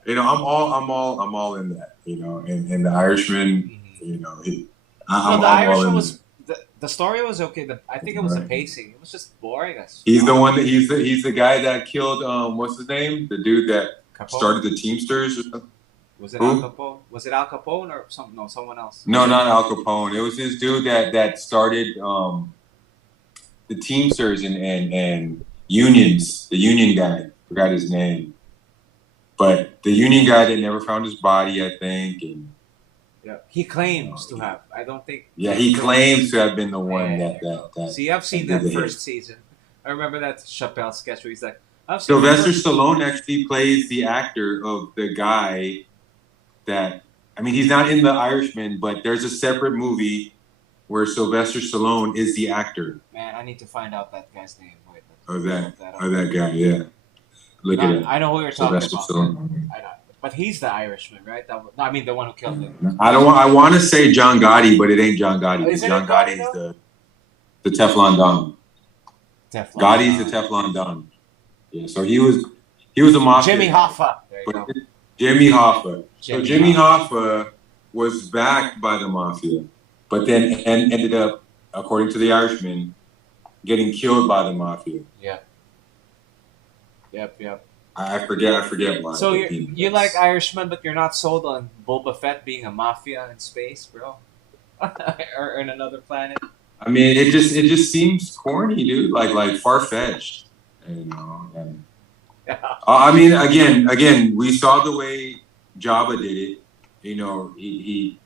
I'm all in that. And the Irishman. The Irishman was the story was okay. I think it was the pacing. It was just boring. He's the one that he's the guy that killed what's his name? The dude that started the Teamsters or something. Was it Al Capone? Was it Al Capone or something? No, someone else. No, not Al Capone. It was this dude that started the Teamsters and unions. The union guy. Forgot his name. But the union guy, they never found his body, I think. And yeah, he claims to have. I don't think. Yeah, he claims to have been the one that. See, I've seen that first season. I remember that Chappelle sketch where he's like, I've seen Sylvester Stallone actually plays the actor of the guy that. I mean, he's not in The Irishman, but there's a separate movie where Sylvester Stallone is the actor. Man, I need to find out that guy's name. Wait, that guy, yeah. Look at it. I know who you're talking about. Stallone. I know. But he's the Irishman, right? I mean, the one who killed him. I want to say John Gotti, but it ain't John Gotti. John Gotti is the Teflon Don. Gotti's the Teflon Don. Yeah, so he was a mafia. Jimmy Hoffa. Jimmy Hoffa. So Jimmy Hoffa was backed by the mafia, but then ended up, according to The Irishman, getting killed by the mafia. Yeah. Yep. I forget why. So you like Irishman, but you're not sold on Boba Fett being a mafia in space, bro, or in another planet. I mean, it just seems corny, dude. Like far fetched, you know. And, I mean, again, we saw the way Jabba did it. You know, he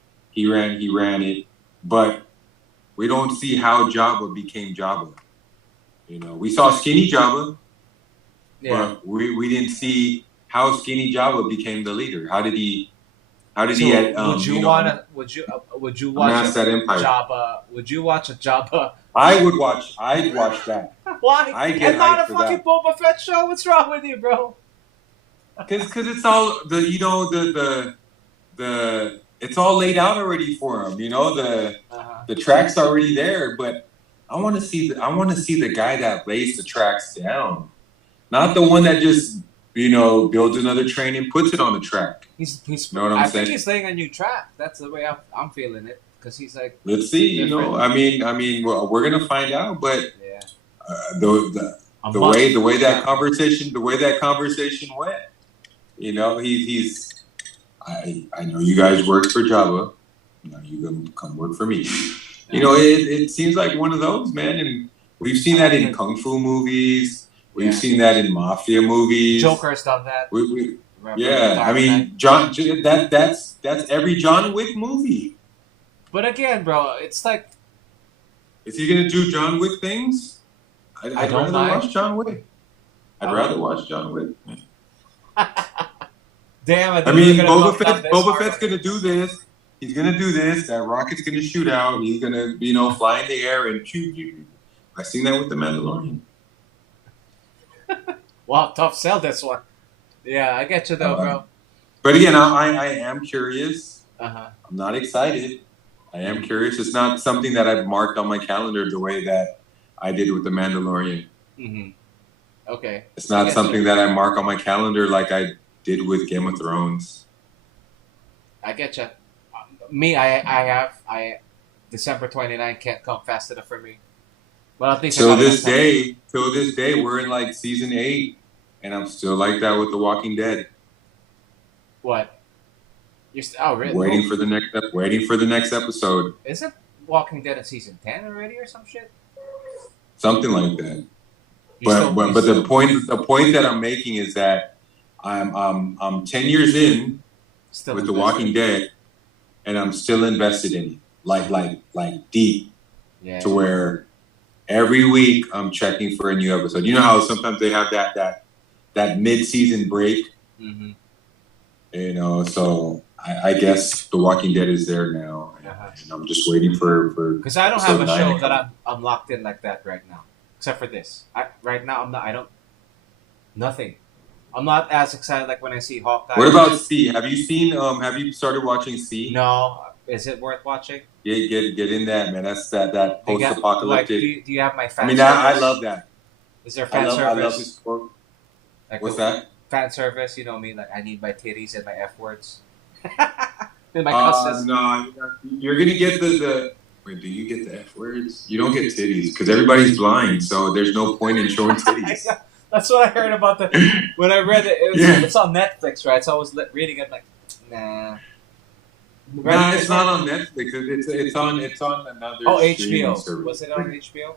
ran it, but we don't see how Jabba became Jabba. You know, we saw skinny Jabba. Yeah. But we didn't see how skinny Jabba became the leader. How did he? Would you watch that empire? Jabba? Would you watch a Jabba? I'd watch that. Why? It's not a fucking Boba Fett show. What's wrong with you, bro? Because it's all the it's all laid out already for him. You know the track's already there, but I want to see the guy that lays the tracks down. Not the one that just, builds another train and puts it on the track. He's you know what I'm saying? think he's laying a new track. That's the way I'm feeling it. Because he's like... Let's see, I mean, we're going to find out, but the way that conversation went, he's... I know you guys work for Jabba. Now you going to come work for me. It seems like one of those, man. And we've seen that in Kung Fu movies. We've seen that in mafia movies. Joker's done that. I mean, that's every John Wick movie. But again, bro, it's like... Is he going to do John Wick things? I'd rather watch John Wick. I'd rather watch John Wick. Damn, I mean, Boba Fett's going to do this. He's going to do this. That rocket's going to shoot out. He's going to, fly in the air and shoot. I've seen that with the Mandalorian. Wow, tough sell this one. Yeah, I get you though, bro. But again, I am curious. I'm not excited. I am curious. It's not something that I've marked on my calendar the way that I did with the Mandalorian. Mm-hmm. Okay. It's not something that I mark on my calendar like I did with Game of Thrones. I get you. Me, I December 29 can't come fast enough for me. Well, till this day, we're in like season 8, and I'm still like that with The Walking Dead. What? You're really? Waiting for the next episode. Isn't Walking Dead in season 10 already or some shit? Something like that. But the point that I'm making is that I'm 10 years in with The Walking Dead, and I'm still invested in it, like deep, to where. Every week, I'm checking for a new episode. You know how sometimes they have that mid-season break? Mm-hmm. So I guess The Walking Dead is there now. And I'm just waiting for because I don't have a show that I'm locked in like that right now. Except for this. Right now, nothing. I'm not as excited like when I see Hawkeye. What about C? Have you started watching C? No. Is it worth watching? Yeah, get in that, man. That's that post-apocalyptic. Do you have my fan service? I love that. Is there fan service? I love this quote. What's that? Fan service, you know me, like I need my titties and my F words. And my cusses. No, you're going to get the... Wait, do you get the F words? You don't get titties, because everybody's blind, so there's no point in showing titties. That's what I heard about when I read it. It's on Netflix, right? So I was reading it like, nah. No, it's not on Netflix. It's on another. Oh, HBO. Service. Was it on HBO?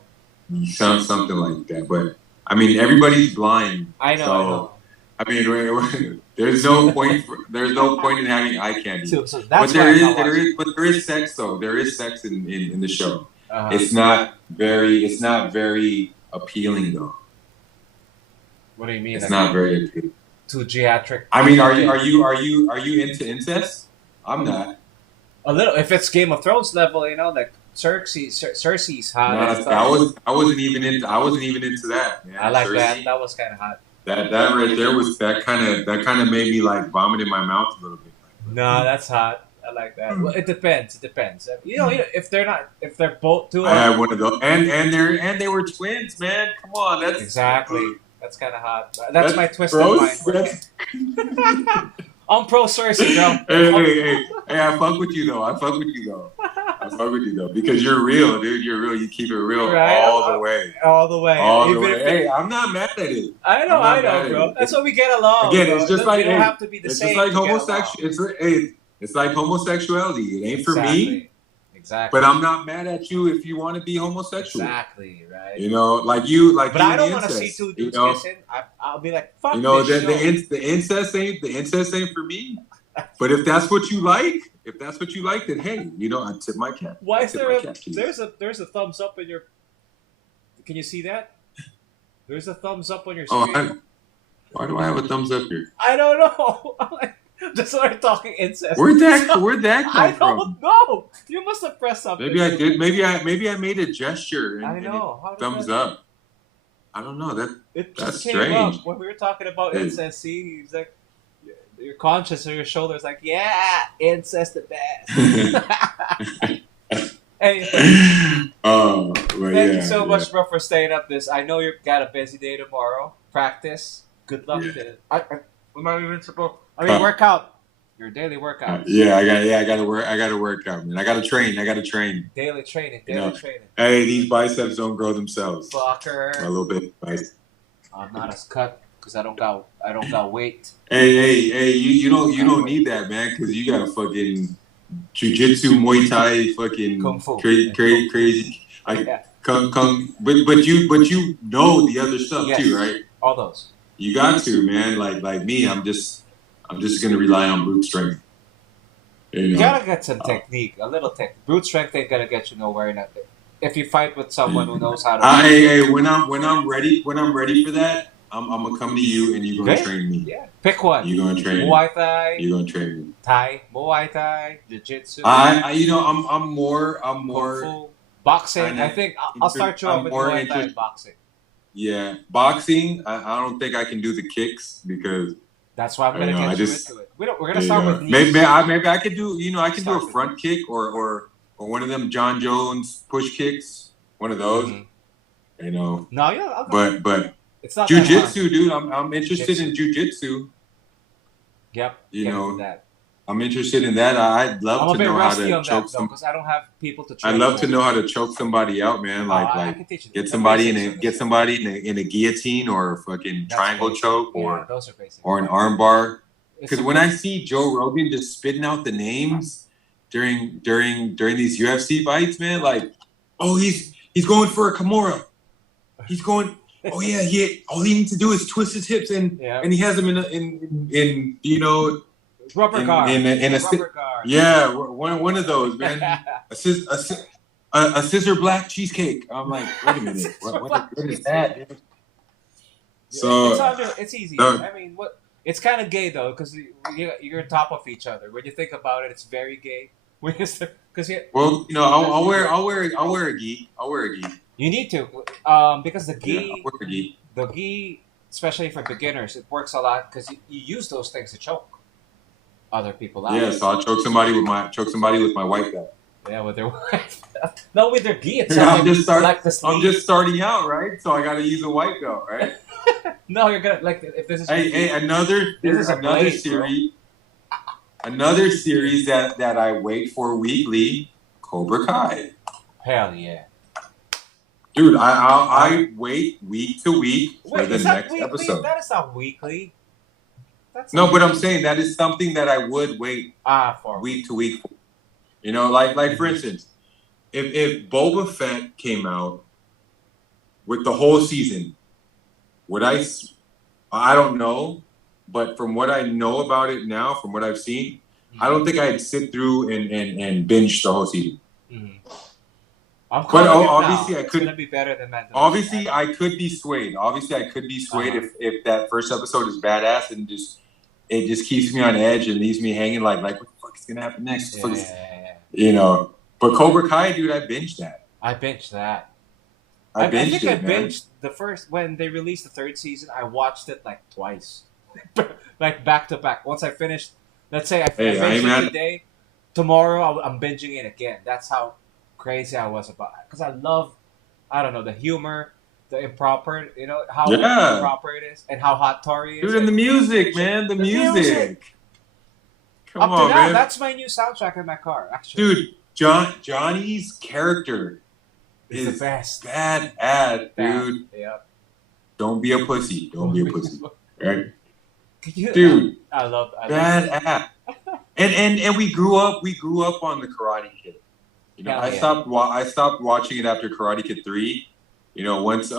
Something like that. But I mean, everybody's blind. I know. I mean, there's no point. There's no point in having eye candy. So but there is sex though. There is sex in the show. It's not very appealing though. What do you mean? It's not very appealing. Too geriatric. I mean, are you into incest? I'm not. A little. If it's Game of Thrones level, you know, like Cersei's hot. No, I wasn't even into that. Man. I like Cersei, that. That was kind of hot. That right there was that kind of made me like vomit in my mouth a little bit. No, that's hot. I like that. Well, it depends. It depends. You know, if they're both two. I had one of those, and they were twins, man. Come on, that's exactly. That's kind of hot. That's my twisted mind. I'm pro Cersei, bro. Hey, I fuck with you though. Because you're real, dude. You're real. You keep it real all the way. All the way. Hey, I'm not mad at it. I know, bro. That's why we get along. Again, it's just like, we don't have to be the same. It's just like homosexuality. It's like homosexuality. It ain't for me. Exactly. But I'm not mad at you if you want to be homosexual. Exactly, right. You know, like you. But I don't want to see two dudes kissing. I'll be like, fuck. You know, the incest ain't for me. But if that's what you like, then hey, you know, I tip my cap. Why is there's a thumbs up in your? Can you see that? There's a thumbs up on your screen. Why do I have a thumbs up here? I don't know. I'm like, just started talking incest. Where'd that come I from? don't know. You must have pressed something. Maybe I did. Maybe I made a gesture. I know. And thumbs up. I don't know. That's came strange. Up when we were talking about incest. See, he's like, your conscience on your shoulders, like, yeah, incest the best. Hey, thank you so much, bro, for staying up this. I know you've got a busy day tomorrow. Practice. Good luck. Am I even supposed? I mean, workout. Your daily workout. I gotta work out, man. I gotta train. Daily training. Hey, these biceps don't grow themselves. Fucker. A little bit. Bicep. I'm not as cut because I don't got weight. Hey, you don't need that, man, because you got a fucking jiu-jitsu, Muay Thai, fucking Kung Fu. crazy. But you know the other stuff too, right? All those. You got to, man. Like me, I'm just gonna rely on brute strength. You gotta get some technique, a little technique. Brute strength ain't gonna get you nowhere. If you fight with someone who knows how to. Hey, when I'm ready for that, I'm gonna come to you and you're gonna train me. Yeah, pick one. You're gonna train me. Muay Thai. You're gonna train me. Muay Thai, Jiu-Jitsu. I'm more. Kung Fu. Boxing. I think I'll start you off with Muay Thai and boxing. Yeah, boxing. I don't think I can do the kicks because. That's why I'm gonna get you into it. We're gonna start with knees. Maybe I could do. I can do a front kick or one of them John Jones push kicks. One of those. Mm-hmm. No, yeah. But it's not jiu-jitsu, dude. I'm interested in jiu-jitsu. Yep. That. I'm interested in that. I'd love to know how to choke some. Because I don't have people to train. I'd love to know how to choke somebody out, man. Get somebody in a guillotine or a fucking triangle choke or an arm bar. Because when I see Joe Rogan just spitting out the names during these UFC fights, man, like, oh, he's going for a Kimura. He's going. Oh yeah, all he needs to do is twist his hips and he has them in rubber guard. Rubber guard. Yeah, one of those, man. A scissor black cheesecake. I'm like, wait a minute, what is that? So it's easy. I mean, it's kind of gay though, because you're on top of each other. When you think about it, it's very gay. Because I'll wear a gi. You need to, because the gi, especially for beginners, it works a lot because you use those things to choke other people out. Yeah, so I'll choke somebody with my white belt. Yeah, with their white belt. No, with their gi. I'm just starting out, right? So I got to use a white belt, right? No, you're gonna if this is. Another series that I wait for weekly, Cobra Kai. Hell yeah. Dude, I wait week to week for the next episode. That is not weekly. But I'm saying that is something that I would wait for week to week. Like for instance, if Boba Fett came out with the whole season, would I don't know, but from what I know about it now, from what I've seen, I don't think I'd sit through and binge the whole season. I'm calling obviously now. I could it's gonna be better than Mando. Obviously, I could be swayed. Obviously, I could be swayed if that first episode is badass and it just keeps me on edge and leaves me hanging like what the fuck is gonna happen next? You know. But Cobra Kai, dude, I binged that. I binged that. I think I binged the first when they released the third season. I watched it like twice, like back to back. Once I finished, let's say I finished it today, tomorrow I'm binging it again. That's how crazy I was about it. Because I love, I don't know, the humor, the improper, you know, how improper it is, and how hot Tori is. Dude, and the music, man, the music. Come Up on, to now, man. That's my new soundtrack in my car, actually. Dude, Johnny's character is the best. Bad, dude. Yeah. Don't be a pussy. Don't be a pussy. Right? Dude, I love bad. And we grew up on the Karate Kid. You know, I stopped watching it after Karate Kid 3. You know, once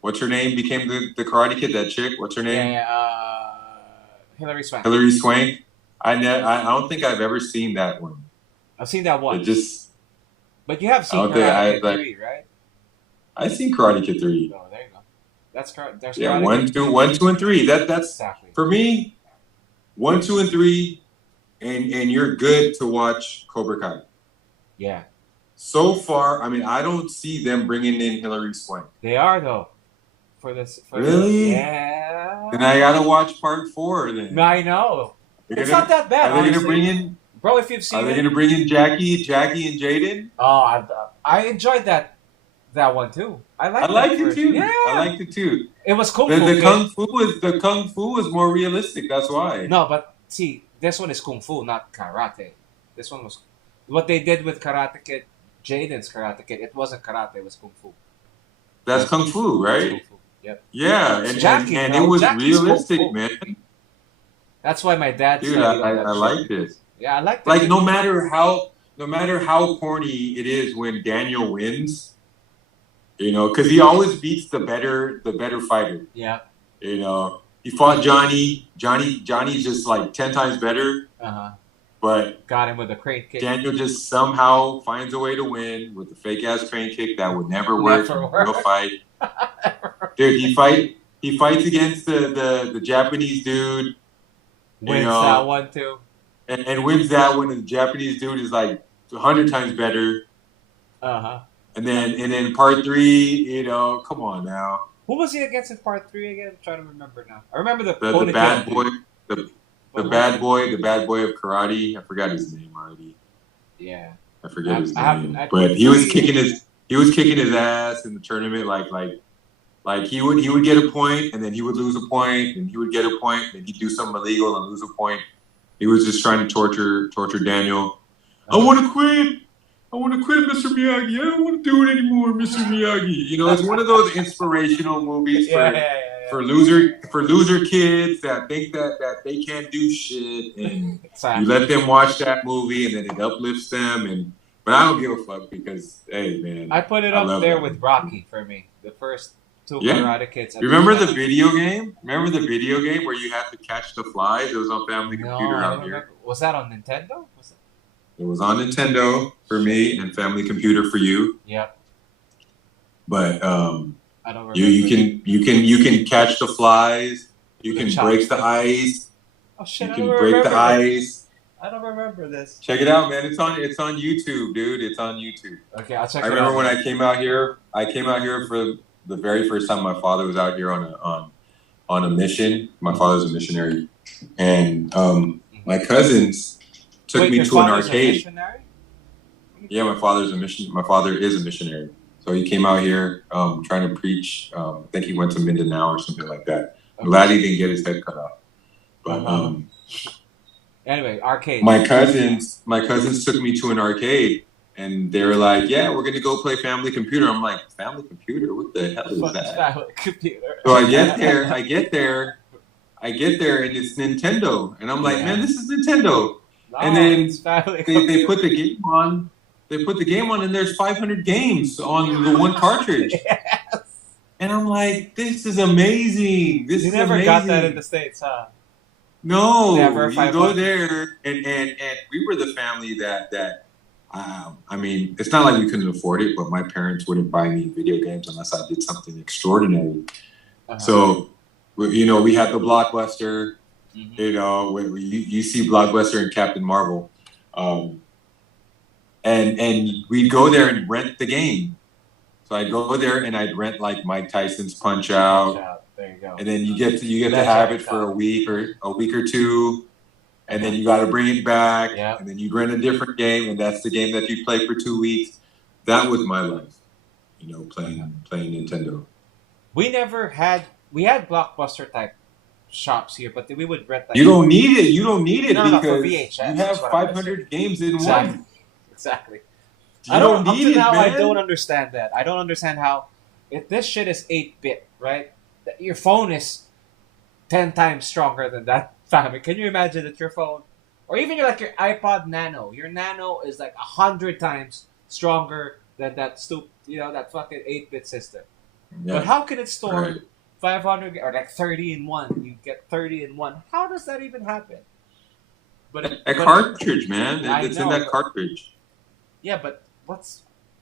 what's her name became the Karate Kid, that chick. What's her name? Hilary Swank. Hilary Swank. I don't think I've ever seen that one. I've seen that one. But you have seen Karate Kid 3, right? I've seen Karate Kid 3. Oh, there you go. There's yeah, Karate 1, 2, and 3. That's exactly. For me. 1, 2, and 3, and you're good to watch Cobra Kai. Yeah. So far, I mean, I don't see them bringing in Hilary Swank. They are though. Really? Yeah. Then I gotta watch part 4. Then I know. It's not that bad. Are they gonna bring in? Bro, if you've seen Are they gonna bring in Jackie and Jaden? Oh, I enjoyed that one too. I liked it too. Yeah. I liked it too. It was kung fu. The kung fu was more realistic. That's why. No, but see, this one is kung fu, not karate. This one was what they did with Karate Kid, Jaden's Karate Kid. It wasn't karate. It was kung fu. That's kung fu, right? Kung fu. Yep. Yeah, and it was realistic, man. That's why my dad. Dude, I like this. Yeah, I like this. Like no matter how corny it is when Daniel wins, you know, because he always beats the better fighter. Yeah. You know, he fought Johnny. Johnny's just like 10 times better. But got him with a crane kick. Daniel just somehow finds a way to win with the fake ass crane kick that would never work in a real fight. Dude, he fights against the Japanese dude. Wins that one too. And wins that one, and the Japanese dude is like 100 times better. And then part 3, you know, come on now. Who was he against in part 3 again? I'm trying to remember now. I remember the bad boy, the bad boy of karate. I forgot his name already. Yeah, I forget his name. But he was kicking his ass in the tournament. Like he would get a point, and then he would lose a point, and he would get a point, and he'd do something illegal and lose a point. He was just trying to torture Daniel. I want to quit. I want to quit, Mr. Miyagi. I don't want to do it anymore, Mr. Miyagi. You know, it's one of those inspirational movies for loser kids that think that they can't do shit, and you let them watch that movie, and then it uplifts them. But I don't give a fuck because, hey, man, I put it up there with Rocky for me. The first 2 Karate Kids. Remember the video game? Remember the video game where you had to catch the flies? It was on Family Computer out here. Was that on Nintendo? It was on Nintendo for me and Family Computer for you. Yep. But I don't remember. you can catch the flies. You can break the ice. Oh shit! You can break the ice. I don't remember this. Check it out, man. It's on YouTube, dude. It's on YouTube. Okay, I'll check it out. I remember when I came out here. I came out here for the very first time. My father was out here on a mission. My father's a missionary, and my cousins took me to an arcade. Yeah, my father is a missionary. So he came out here trying to preach. I think he went to Mindanao or something like that. I'm glad he didn't get his head cut off. But anyway, arcade. My cousins took me to an arcade, and they were like, "Yeah, we're gonna go play Family Computer." I'm like, "Family Computer? What the hell is that?" Family Computer. So I get there, and it's Nintendo, and I'm like, "Man, this is Nintendo." No, and then they put the game on. They put the game on, and there's 500 games on the one cartridge. Yes. And I'm like, this is amazing. This you is never amazing. got that in the States, huh? No, never. you go there, and we were the family that I mean, it's not like we couldn't afford it, but my parents wouldn't buy me video games unless I did something extraordinary. So, you know, we had the Blockbuster. You know, you see Blockbuster and Captain Marvel, and we'd go there and rent the game. So I'd go there and I'd rent like Mike Tyson's Punch Out. There you go. And then you get to have it for a week or two, and then you got to bring it back, and then you rent a different game, and that's the game that you play for 2 weeks. That was my life, you know, playing Nintendo. We had Blockbuster type shops here, but we would rent. Like, you don't need it. You don't need it because VHS, you have 500 games in one. Exactly. I don't need it, man. I don't understand that. I don't understand how, if this shit is 8-bit, right? Your phone is 10 times stronger than that. Family. Can you imagine that your phone, or even your iPod Nano, your Nano is like 100 times stronger than that that fucking 8-bit system. Yeah. But how can it store 500 or like 30 in one? You get 30 in one. How does that even happen? But a cartridge, man. It's in that cartridge. Yeah, but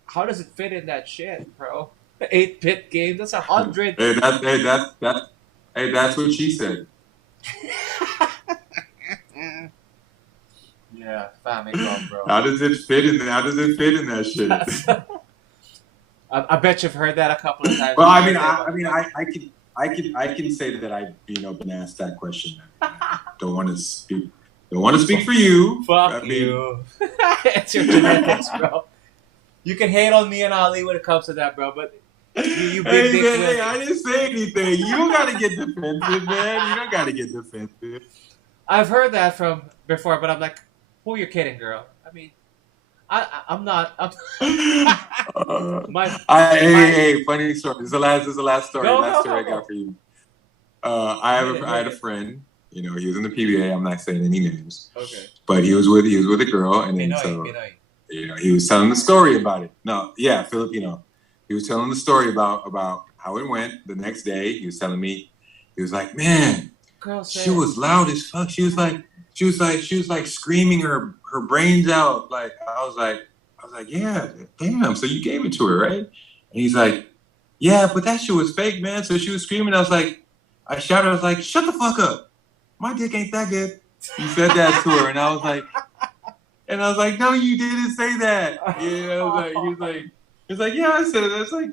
how does it fit in that shit, bro? The 8-bit game, that's 100. Hey, that's what she said. Yeah, Famicom, bro. How does it fit in that shit? I bet you've heard that a couple of times. Well, I can say that I've been asked that question. Don't want to speak for you. Fuck you. It's your genetics, bro. You can hate on me and Ali when it comes to that, bro, but you big dick. Hey, I didn't say anything. You don't gotta get defensive, man. You don't gotta get defensive. I've heard that from before, but I'm like, who are you kidding, girl? I mean, I'm not. Hey, funny story. This is the last story. Go. I got for you. I had a friend. You know, he was in the PBA. I'm not saying any names. Okay. But he was with a girl, and then he was telling the story about it. No, yeah, Filipino. He was telling the story about how it went the next day. He was telling me, he was like, man, she was loud as fuck. She was like screaming her brains out. Like I was like, yeah, damn. So you gave it to her, right? And he's like, yeah, but that shit was fake, man. So she was screaming. I shouted. I was like, shut the fuck up. My dick ain't that good. He said that to her, and I was like, no, you didn't say that. Yeah, he was like, yeah, I said it. I was like,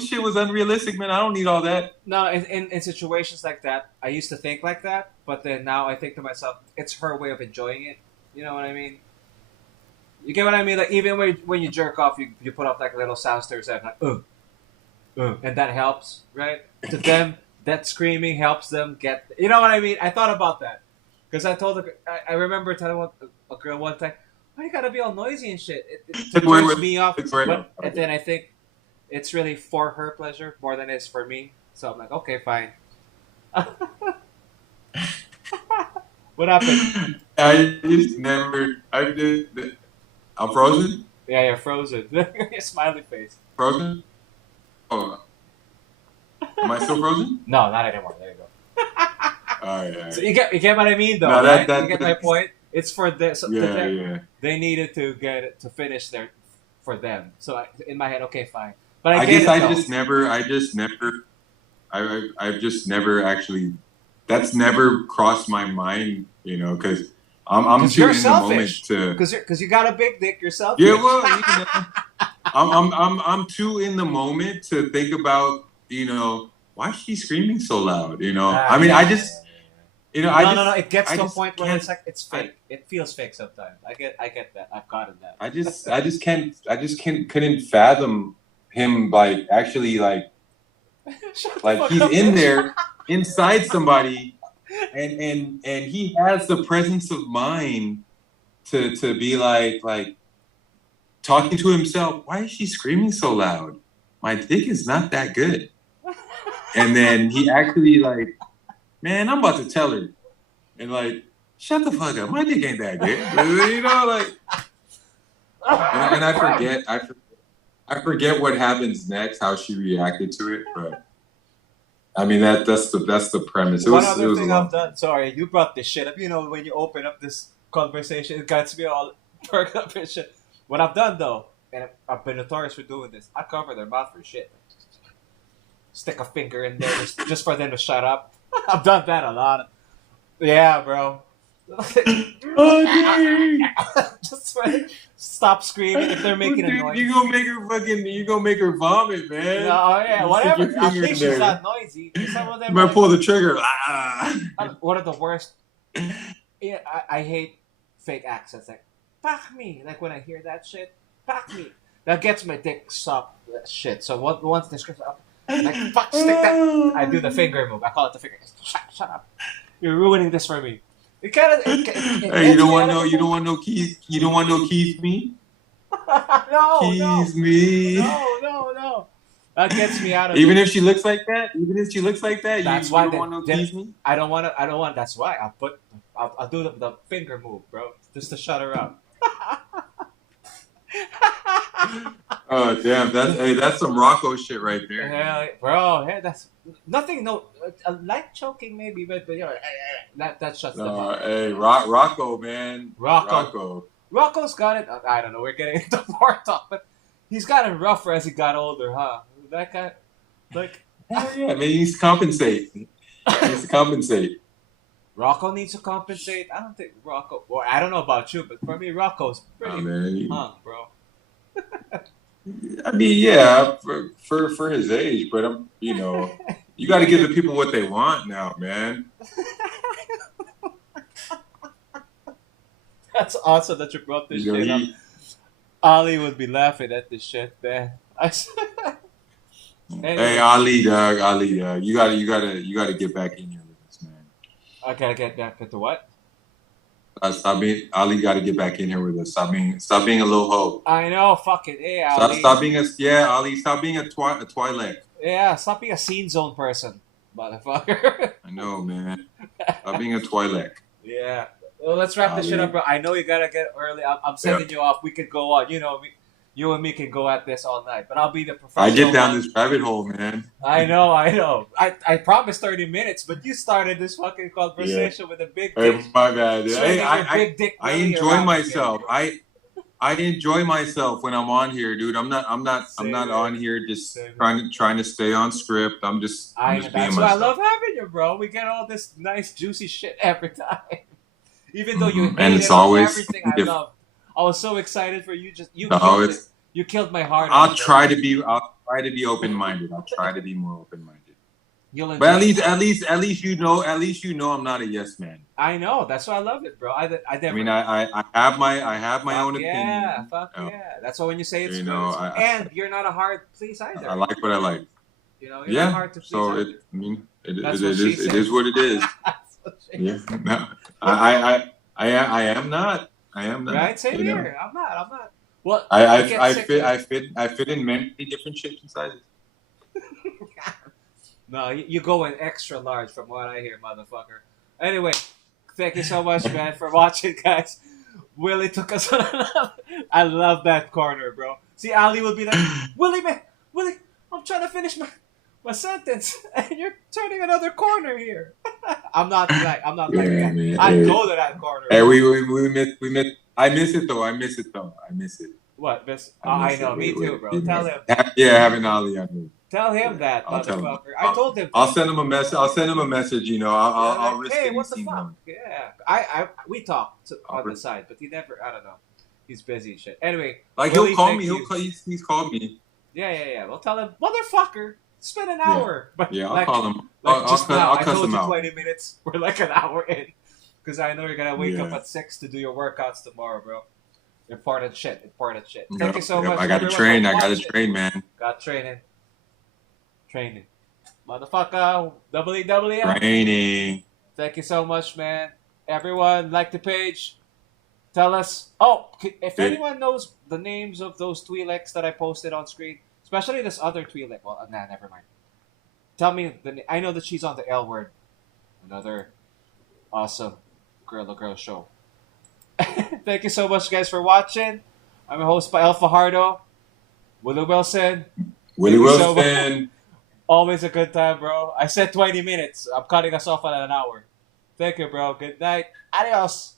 shit was unrealistic, man. I don't need all that. No, in situations like that, I used to think like that, but then now I think to myself, it's her way of enjoying it. You know what I mean? You get what I mean? Like even when you jerk off, you put up like little sounds to yourself, like and that helps, right? To them, that screaming helps them get. You know what I mean? I thought about that because I told her. I remember telling a girl one time, "Why you gotta be all noisy and shit?" It turns me off. And then I think it's really for her pleasure more than it's for me. So I'm like, okay, fine. What happened? I'm frozen? Yeah, you're frozen. Smiley face. Frozen? Oh. Am I still frozen? No, not anymore. There you go. All right. So you get what I mean, though, right? You get my point? It's for them. So they needed to get it to finish for them. So in my head, okay, fine. But I've just never actually. That's never crossed my mind, you know, because I'm too in the moment to. Because you got a big dick yourself. Yeah, well, you know, I'm too in the moment to think about, you know, why is she screaming so loud? You know, I mean, I just, you know, no. It gets to a point where it's like it's fake. It feels fake sometimes. I get that. I've gotten that. I just couldn't fathom him like actually like he's in there inside somebody, and he has the presence of mind to be like talking to himself. Why is she screaming so loud? My dick is not that good. And then he actually like, man, I'm about to tell her, and like, shut the fuck up. My dick ain't that good. You know, like, and I I forget what happens next, how she reacted to it, but I mean that's the premise. One other thing I've done. Sorry, you brought this shit up. You know, when you open up this conversation, it gets me all perked up and shit. What I've done though, and I've been notorious for doing this, I cover their mouth for shit. Stick a finger in there just for them to shut up. I've done that a lot. Yeah, bro. Just stop screaming if they're making a noise. You gonna make her vomit, man. No, yeah, whatever. At least she's not noisy. Some of them you might pull the trigger. One of the worst. Yeah, I hate fake accents. Like, fuck me. Like when I hear that shit, fuck me. That gets my dick sucked. Shit. So once the script's up, like fuck, stick that. I do the finger move. I call it the finger. Shut up. You're ruining this for me. It kind of. Hey, you don't want no keys. You don't want no keys, me. No, keys, me. No. That gets me out of. Even if she looks like that. That's you why don't want no keys, me. I don't want. That's why I'll do the finger move, bro, just to shut her up. Oh damn! That's some Rocco shit right there. Yeah, bro. Yeah, that's nothing. No, a light choking maybe, but you know that shuts them up. Hey, Rocco, man. Rocco's got it. I don't know. We're getting into more talk, but he's gotten rougher as he got older, huh? That guy, like. Yeah, maybe he needs to compensate. Rocco needs to compensate. I don't think Rocco. Well, I don't know about you, but for me, Rocco's pretty hung, bro. I mean, yeah, for his age, but you got to give the people what they want now, man. That's awesome that you brought this shit up. Ali would be laughing at this shit, man. Anyway. Hey, Ali, dog, you gotta get back in here with us, man. I gotta get back into what? Ali got to get back in here with us. Stop being a little hoe. I know, fuck it. Hey, Ali. Ali, stop being a twilek. Yeah, stop being a scene zone person, motherfucker. I know, man. Stop being a twilek. Yeah. Well, let's wrap this shit up, bro. I know you gotta get early. I'm sending you off. We could go on. You and me can go at this all night, but I'll be the professional. I get down this rabbit hole, man. I know. I promised 30 minutes, but you started this fucking conversation with a big dick. Hey, my bad. Hey, I enjoy myself. I enjoy myself when I'm on here, dude. I'm not on here just trying to stay on script. I'm just being myself. That's why I love having you, bro. We get all this nice juicy shit every time. Even though you hate it's always everything I love. I was so excited for you. You killed my heart. I'll try to be open-minded. I'll try to be more open-minded. But at least you know I'm not a yes man. I know. That's why I love it, bro. I have my own opinion. Yeah, yeah. That's why when you say it's and you're not a hard please either. I like what I like. You're not hard to please. So it is what it is. Yeah. No, I am not. Right? Same here. I'm not. Well, I fit in many different shapes and sizes. No, you go in extra large from what I hear, motherfucker. Anyway, thank you so much, man, for watching, guys. Willie took us on I love that corner, bro. See, Ali would be like, Willie, I'm trying to finish my sentence, and you're turning another corner here. I'm not like that. I go to that corner. Hey, we met. I miss it though. What? I know. Me too, bro. Tell him. Yeah, having Ali on here. Tell him that, motherfucker. I told him. I'll send him a message. I'll risk hey, what the fuck? Yeah. We talked on the side, but he never. I don't know. He's busy and shit. Anyway, like Willie, he'll call me. He's called me. Yeah. We'll tell him, motherfucker. Spend an hour. But yeah, I'll call him. I'll cuss him out. 20 minutes. We're like an hour in. Because I know you're going to wake up at 6 to do your workouts tomorrow, bro. Important shit. Thank you so much. I got to train. Man. Got training. Motherfucker. WWF. Training. Thank you so much, man. Everyone, like the page. Tell us. Oh, if anyone knows the names of those twileks that I posted on screen, especially this other twilek. Well, never mind. Tell me. I know that she's on the L Word. Another awesome girl show. Thank you so much, guys, for watching. I'm your host, Pael Fajardo. Willie Wilson. Willie Wilson. Always a good time, bro. I said 20 minutes. I'm cutting us off at an hour. Thank you, bro. Good night. Adios.